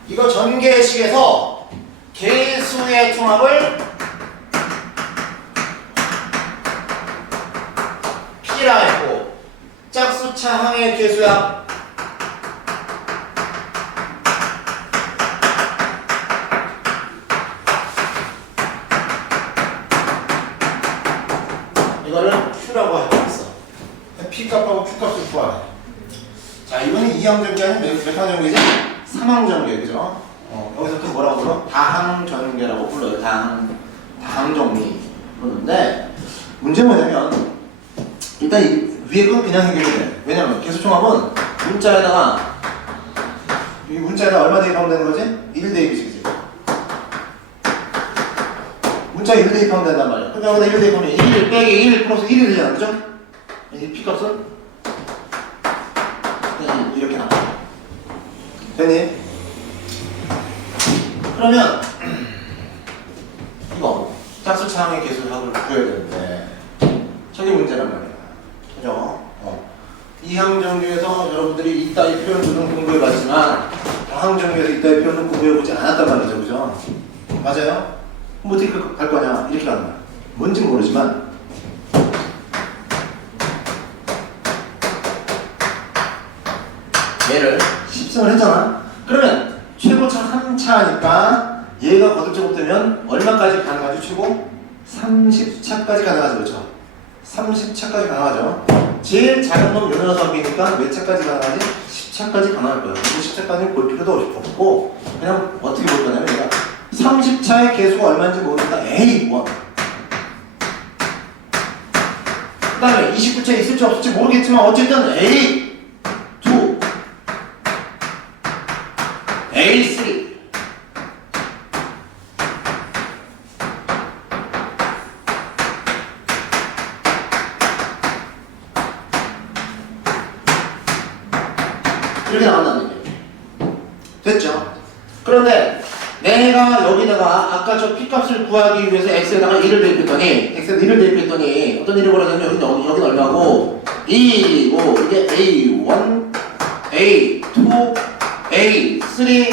이거 전개식에서 개수의 통합을 P라 했고 짝수차 항의 개수야. 이거를 Q라고 했어. P 값하고 Q 값을 구하래. 자, 이번에 2항 전개 아니면 몇 항 전개지? 3항 전개, 그죠? 여기서 또 뭐라고 불러? 다항 전개라고 불러요. 다항 정리 그러는데 문제는 뭐냐면 일단 이 위에 건 그냥 해결이 돼. 왜냐면 개수총합은 문자에다가 이 문자에다 얼마 대입하면 되는 거지? 1 대입이지, 그치? 문자에 1 대입하면 된단 말이야. 그러니까 여기다 1 대입하면 1 빼기 1 플러스 1이 되잖아, 그죠? 이 P값은 이렇게 나와. 됐니? 그러면 이거 짝수차항의 개수합을 구해야 되는데 저게 문제란 말이야. 그죠? 이항 정규에서 여러분들이 이따위 표현들은 공부해봤지만 다항 정규에서 이따위 표현은 공부해보지 않았단 말이죠. 그죠? 맞아요? 그럼 어떻게 갈 거냐? 이렇게 가는 거야. 뭔지 모르지만 얘를 10승을 했잖아. 그러면 최고차 3차니까 얘가 거듭제곱 되면 얼마까지 가능하죠? 최고? 30차까지 가능하죠. 그렇죠? 30차까지 가능하죠. 제일 작은 놈 요 녀석이니까 몇 차까지 가능하지? 10차까지 가능할 거예요. 10차까지는 볼 필요도 없고 그냥 어떻게 볼 거냐면 내가 30차의 개수가 얼마인지 모르니까 A1 그 다음에 29차 있을지 없을지 모르겠지만 어쨌든 A2 A3 이렇게 나온다는 얘기예요. 그런데 내가 여기다가 아까 저 P값을 구하기 위해서 X에다가 1을 대입했더니 어떤 일이 벌어졌냐면 여기 얼마고 2이고 이게 A1, A2, A3,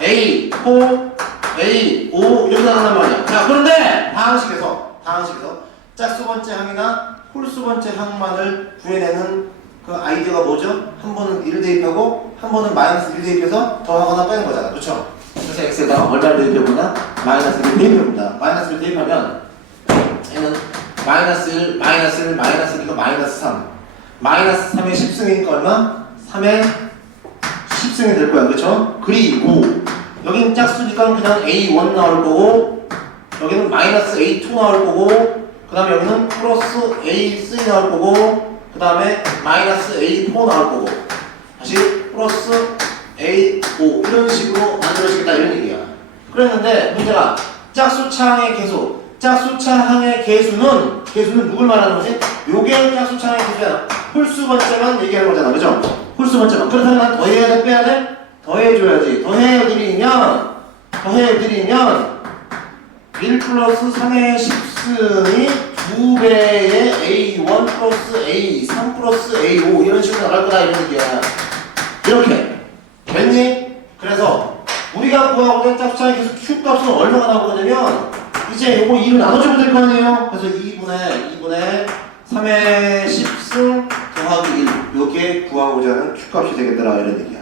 A4, A5 이렇게 나간단 말이야. 자, 그런데 다항식에서 짝수 번째 항이나 홀수 번째 항만을 구해내는 그 아이디어가 뭐죠? 한 번은 1을 대입하고 한 번은 마이너스 1 대입해서 더하거나 빼는 거잖아. 그렇죠? 그래서 x에다가 얼마를 대입해보나? 마이너스 1을 대입해본다. 마이너스 1을 대입하면 얘는 마이너스 1, 마이너스 1, 마이너스 1이니까 마이너스 3. 마이너스 3의 10승이니까 얼마? 3의 10승이 될 거야. 그렇죠? 그리고 여기는 짝수니까 그냥 A1 나올 거고 여기는 마이너스 A2 나올 거고 그 다음에 여기는 플러스 A3 나올 거고 그 다음에 마이너스 A4 나올 거고 다시 플러스 A5 이런 식으로 만들어지겠다 이런 얘기야. 그랬는데 문제가 짝수차항의 개수는 누굴 말하는 거지? 요게 짝수차항의 개수야. 홀수 번째만 얘기하는 거잖아. 그죠? 홀수 번째만. 그렇다면 난 더해야 돼? 빼야 돼? 더해줘야지. 더해드리면 1 플러스 3의 10승이 2배의 A1 플러스 A, 3 플러스 A5 이런 식으로 나갈 거다 이런 얘기야. 이렇게 됐니? 그래서 우리가 구하고 있는 짝수차의 개수 Q 값은 얼마가 나오거냐면 이제 요거 2로 나눠주면 될 거 아니에요? 그래서 2분의 3의 10승 더하기 1 요게 구하고자 하는 Q 값이 되겠더라 이런 얘기야.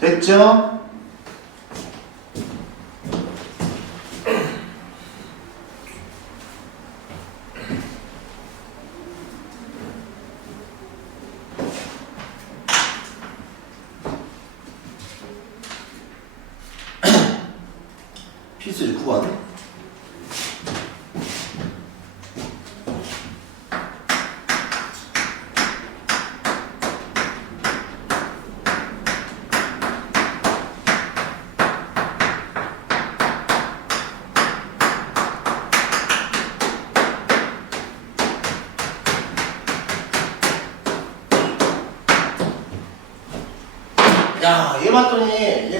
됐죠? 필수지 9번. 야, 얘 봤더니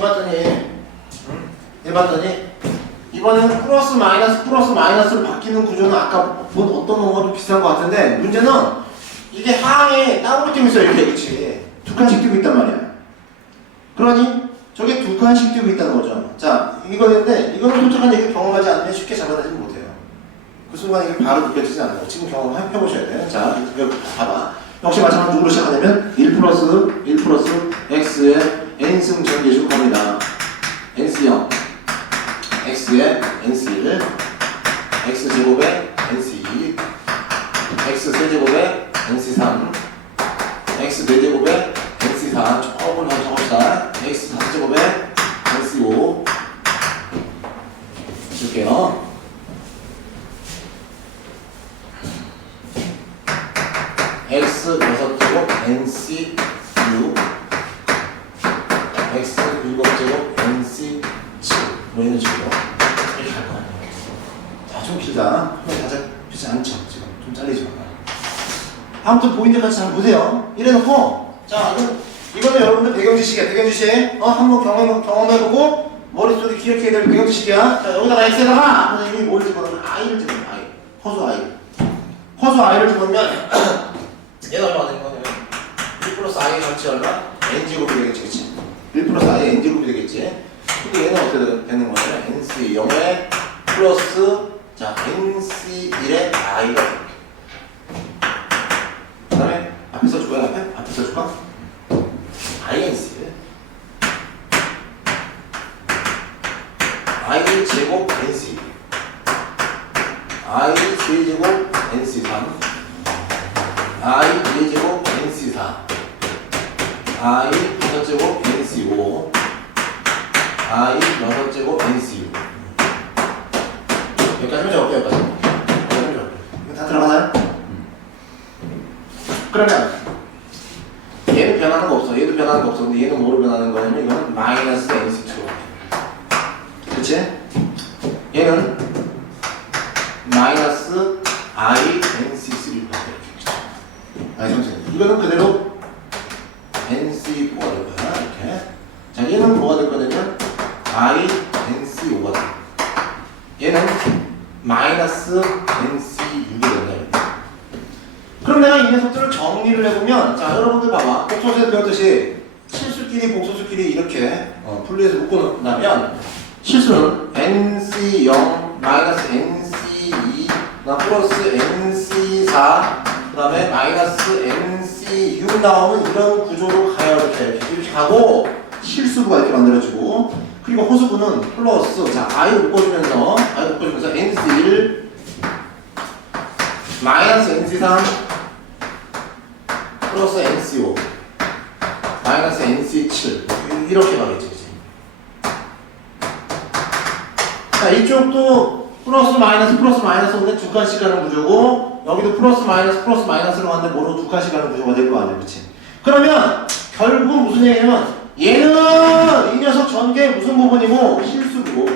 이번에는 플러스 마이너스로 바뀌는 구조는 아까 본 어떤 거와도 비슷한 것 같은데 문제는 이게 항에 따로 띄고 있어요. 이렇게 그치? 두 칸씩 띄고 있단 말이야. 그러니 저게 두 칸씩 띄고 있다는 거죠. 자, 이거는데 이거는 솔직한 얘기 경험하지 않으면 쉽게 잡아내지 못해요. 그 순간 이게 바로 느껴지지 않아요. 지금 경험해보셔야 돼요. 자, 이거 봐봐. 역시 마찬가지로 누구로 시작하냐면 1 플러스 x의 n승 전개줄 겁니다. nc0 x의 nc1 x제곱의 nc2 x세제곱의 nc3 x네제곱의 nc4 조금 더 적읍시다. x4제곱의 nc5 줄게요. x 6제곱 nc 6 x 7제곱 nc 7 뭐 이런 식으로 이렇게 할 거 아니에요. 자, 좀 길다. 한번 다 잡히지 않죠. 지금 좀 잘리죠. 아무튼 보이는 데까지 잘 보세요. 이래놓고 자, 이거는 여러분들 배경지식이야. 한번 경험해보고 머릿속에 기억해야 될 배경지식이야. 자, 여기다가 x에다가 선생님이 뭘 집어넣으면 i를 집어넣으면 허수 i를 집어넣으면 얘가 얼마가 되는 거냐면 1 플러스 i의 전체 얼마? n제곱이 되겠지, 그치? 1 플러스 i의 n제곱이 되겠지? 근데 얘는 어떻게 되는 거냐면 nc 0에 플러스 자 nc 1의 i가 그 다음에 앞에 써줄까요? 앞에 써줄까? inc i 제곱 nc i 세제곱 nc 3 i 4제곱 nc4 i 5제곱 nc5 i 6제곱 nc6 여기까지 하면 어때요? 이거 다 들어가나요? 그러면 얘는 변하는 거 없어. 얘도 변하는 거 없어. 근데 얘는 뭐로 변하는 거냐면 이거는 마이너스 nc2 그치? 얘는 마이너스 i nc3로 바뀌어요. 이거는 그대로 NC4가 될 거야. 이렇게. 자, 얘는 뭐가 될 거냐면 I NC5가 돼. 얘는 마이너스 NC6이 된다. 그럼 내가 이 녀석들을 정리를 해보면, 자, 여러분들 봐봐. 복소수에서 배웠듯이 실수끼리 복소수끼리 이렇게 분리해서 묶어놓으면 실수는 NC0 마이너스 NC2 플러스 NC4 그 다음에 마이너스 NC6 나오면 이런 구조로 가요. 이렇게 가고 실수부가 이렇게 만들어지고, 그리고 호수부는 플러스, 자, I 묶어주면서 NC1 마이너스 NC3 플러스 NC5 마이너스 NC7 이렇게 가겠지, 그치? 자, 이쪽도 플러스 마이너스인데 두 칸씩 가는 구조고, 여기도 플러스 마이너스로 가는데 뭐로 두 칸씩 가는 구조가 될 거 아니야, 그치? 그러면 결국 무슨 얘기냐면 얘는 이 녀석 전개의 무슨 부분이고 실수고,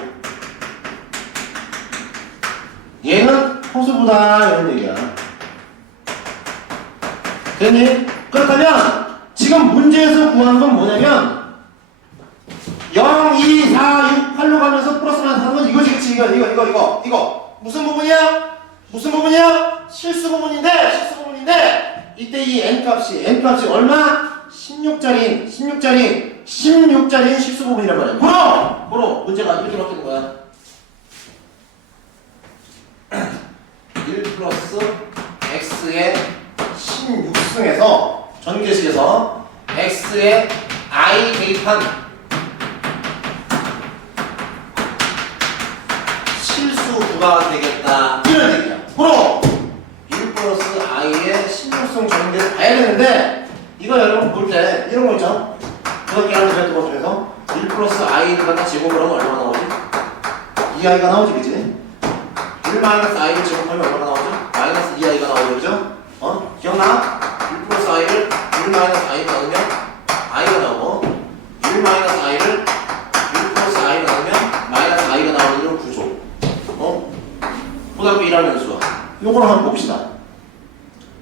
얘는 호수부다 이런 얘기야. 됐니? 그렇다면 지금 문제에서 구한 건 뭐냐면 0, 2, 4, 6, 8로 가면서 플러스 마이너스 하는 건 이거지, 그치? 이거 무슨 부분이야? 실수 부분인데 이때 이 n값이 얼마? 16짜리 실수 부분이란 말이야. 고로 문제가 이렇게 바뀌는 거야. 1 플러스 x의 16승에서 전개식에서 x의 i 대입한 실수부가 되겠다 이런 얘기야. 고로 1 플러스 i의 16승 전개를 봐야 되는데, 이거 여러분 볼 때 이런 거 있죠? 그렇게 하는 것 중에서 1 플러스 i를 갖다 제곱을 하면 얼마나 나오지? 2i가 나오지, 그치? 1 마이너스 i를 제곱하면 얼마나 나오지? 마이너스 2i가 나오죠, 그죠? 기억나? 1 플러스 i를 1 마이너스 i 나누면 i가 나오고, 1 마이너스 i를 1 플러스 i가 나누면 마이너스 i가 나오는 이런 구조. 고등학교 1학년 수학. 요거를 한번 봅시다.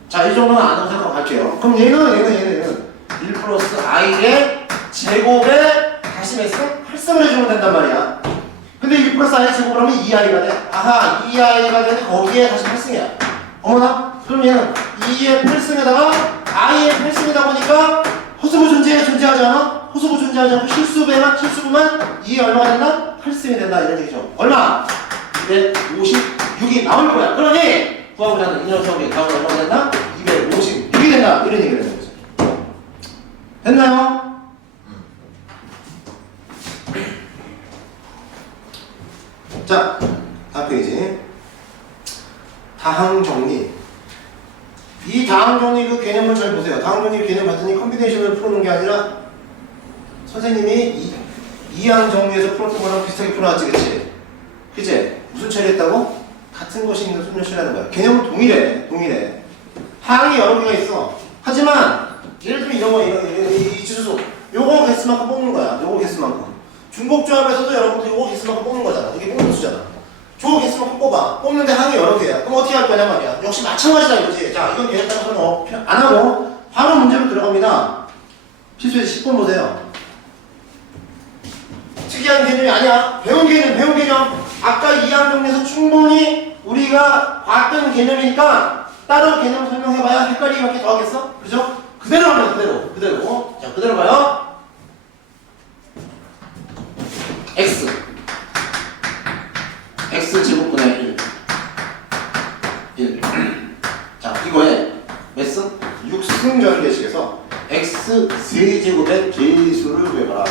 자, 이 정도는 아는 생각 할게요. 그럼 얘는 1 플러스 i의 제곱에 다시 몇 승? 8승을 해주면 된단 말이야. 근데 1 플러스 i 제곱을 하면 2i가 돼. 아하, 2i가 되는데 거기에 다시 8승이야. 어머나? 그럼 얘는 2의 8승에다가 i의 8승이다 보니까 호수부 존재하지 않아? 호수부 존재하지 않고 실수부만 2에 얼마가 된다? 8승이 된다 이런 얘기죠. 얼마? 256이 나올 거야. 그러니 구하고자 하는 이 녀석의 값은 얼마가 된다? 256이 된다 이런 얘기를 되는 거죠. 됐나요? 자, 다음 페이지. 다항정리. 이 다항정리 그 개념을 잘 보세요. 다항정리 개념 봤더니 컴비네이션을 풀어놓은 게 아니라 선생님이 이항정리에서 풀었던 거랑 비슷하게 풀어놨지, 그치? 무슨 처리했다고? 같은 것이 있는 순열 처리하는 거야. 개념은 동일해. 항이 여러 개가 있어. 하지만 예를 들면 이런 거, 이 지수수 요거 개수만큼 뽑는 거야. 요거 개수만큼. 중복조합에서도 여러분들 요거 개수만큼 뽑는 거잖아. 이게 뽑는 수잖아. 조 개수만큼 뽑아. 뽑는데 항이 여러 개야. 그럼 어떻게 할 거냐 말이야. 역시 마찬가지다 이거지. 자, 이건 개념 따라서는 안 하고 바로 문제로 들어갑니다. 필수에서 10번 보세요. 특이한 개념이 아니야. 배운 개념. 아까 이항정리에서 충분히 우리가 봤던 개념이니까 따로 개념 설명해봐야 헷갈리기밖에 더 하겠어? 그죠? 그대로 하면 그대로. 자, 그대로 가요. x 제곱분의 1. 자, 이거에 몇 승? 6승 전개식에서 x 세제곱의 개수를 구해봐라.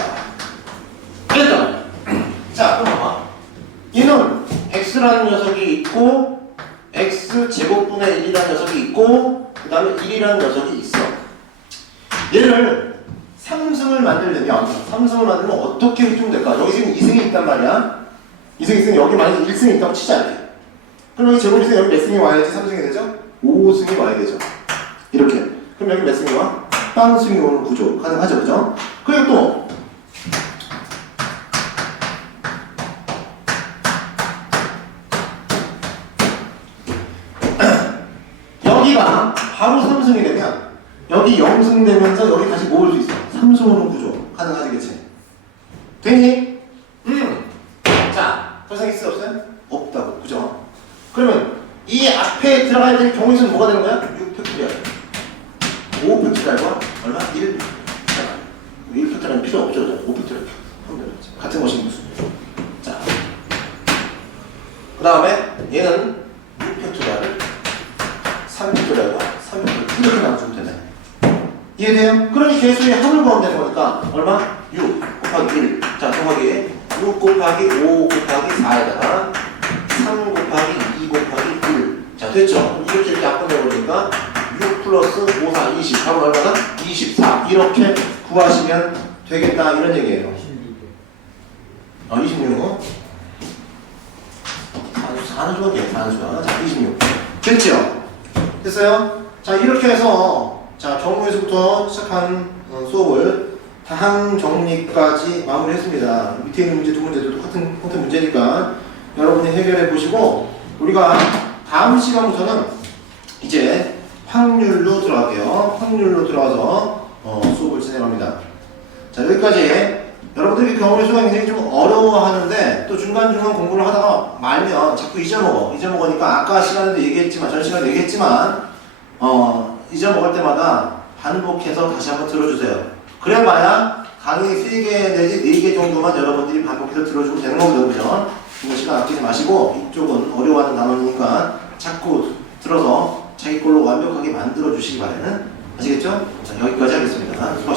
그랬단 말이야. 자, 그럼 봐봐. 얘는 x라는 녀석이 있고 x 제곱분의 1이라는 녀석이 있고 그 다음에 1이라는 녀석이 있어. 얘를 3승을 만들면 어떻게 해주면 될까? 여기 지금 2승이 있단 말이야. 2승 있으면 여기 만약에 1승이 있다고 치자 이렇게. 그럼 여기 제곱이 있으면 여기 몇 승이 와야지 3승이 되죠? 5승이 와야 되죠. 이렇게. 그럼 여기 몇 승이 와? 빵승이 오는 구조 가능하죠, 그죠? 그리고 또 여기가 바로 3승이 되면 여기 0승 되면서 여기 다시 모을 수 있어. 3승 오는 구조 가능하지, 그치? 되니? 발생 있어요 없어요? 없다고 그죠? 그러면 이 앞에 들어가야 될 경우에는 뭐가 되는 거야? 6팩토리얼 5팩토리얼과 얼마? 1 1팩토리얼은 필요 없죠 5팩토리얼 하면 되죠 같은 것이 무슨 자, 그 다음에 얘는 6팩토리얼을 3팩토리얼과 3팩토리얼 이렇게 나눠주면 되네 이해돼요? 그러니 개수의 합을 구하면 되는 거니까 얼마? 6 곱하기 1 자, 더하기 6 곱하기 5 곱하기 4에다가 3 곱하기 2 곱하기 1 자, 됐죠? 이렇게 약분해버리니까 6 플러스 5, 4, 20 합은 얼마나? 24 이렇게 구하시면 되겠다 이런 얘기예요 26 4는수가 사는수가 자, 26 됐죠? 됐어요? 자, 이렇게 해서 자, 정무에서부터 시작한 수업을 다항 정리까지 마무리했습니다. 밑에 있는 문제 두 문제도 똑같은 형태 문제니까 여러분이 해결해 보시고 우리가 다음 시간부터는 이제 확률로 들어갈게요. 확률로 들어가서 수업을 진행합니다. 자, 여기까지 여러분들이 경험의 수가 굉장히 좀 어려워하는데 또 중간중간 공부를 하다가 말면 자꾸 잊어먹으니까 아까 시간에도 얘기했지만 전 시간에도 얘기했지만 잊어먹을 때마다 반복해서 다시 한번 들어주세요. 그래봐야 강의 3개 내지 4개 정도만 여러분들이 반복해서 들어주면 되는 거거든요. 그죠? 이거 시간 아끼지 마시고 이쪽은 어려워하는 단어니까 자꾸 들어서 자기 걸로 완벽하게 만들어 주시기 바라는 아시겠죠? 자, 여기까지 하겠습니다. 수고하셨습니다.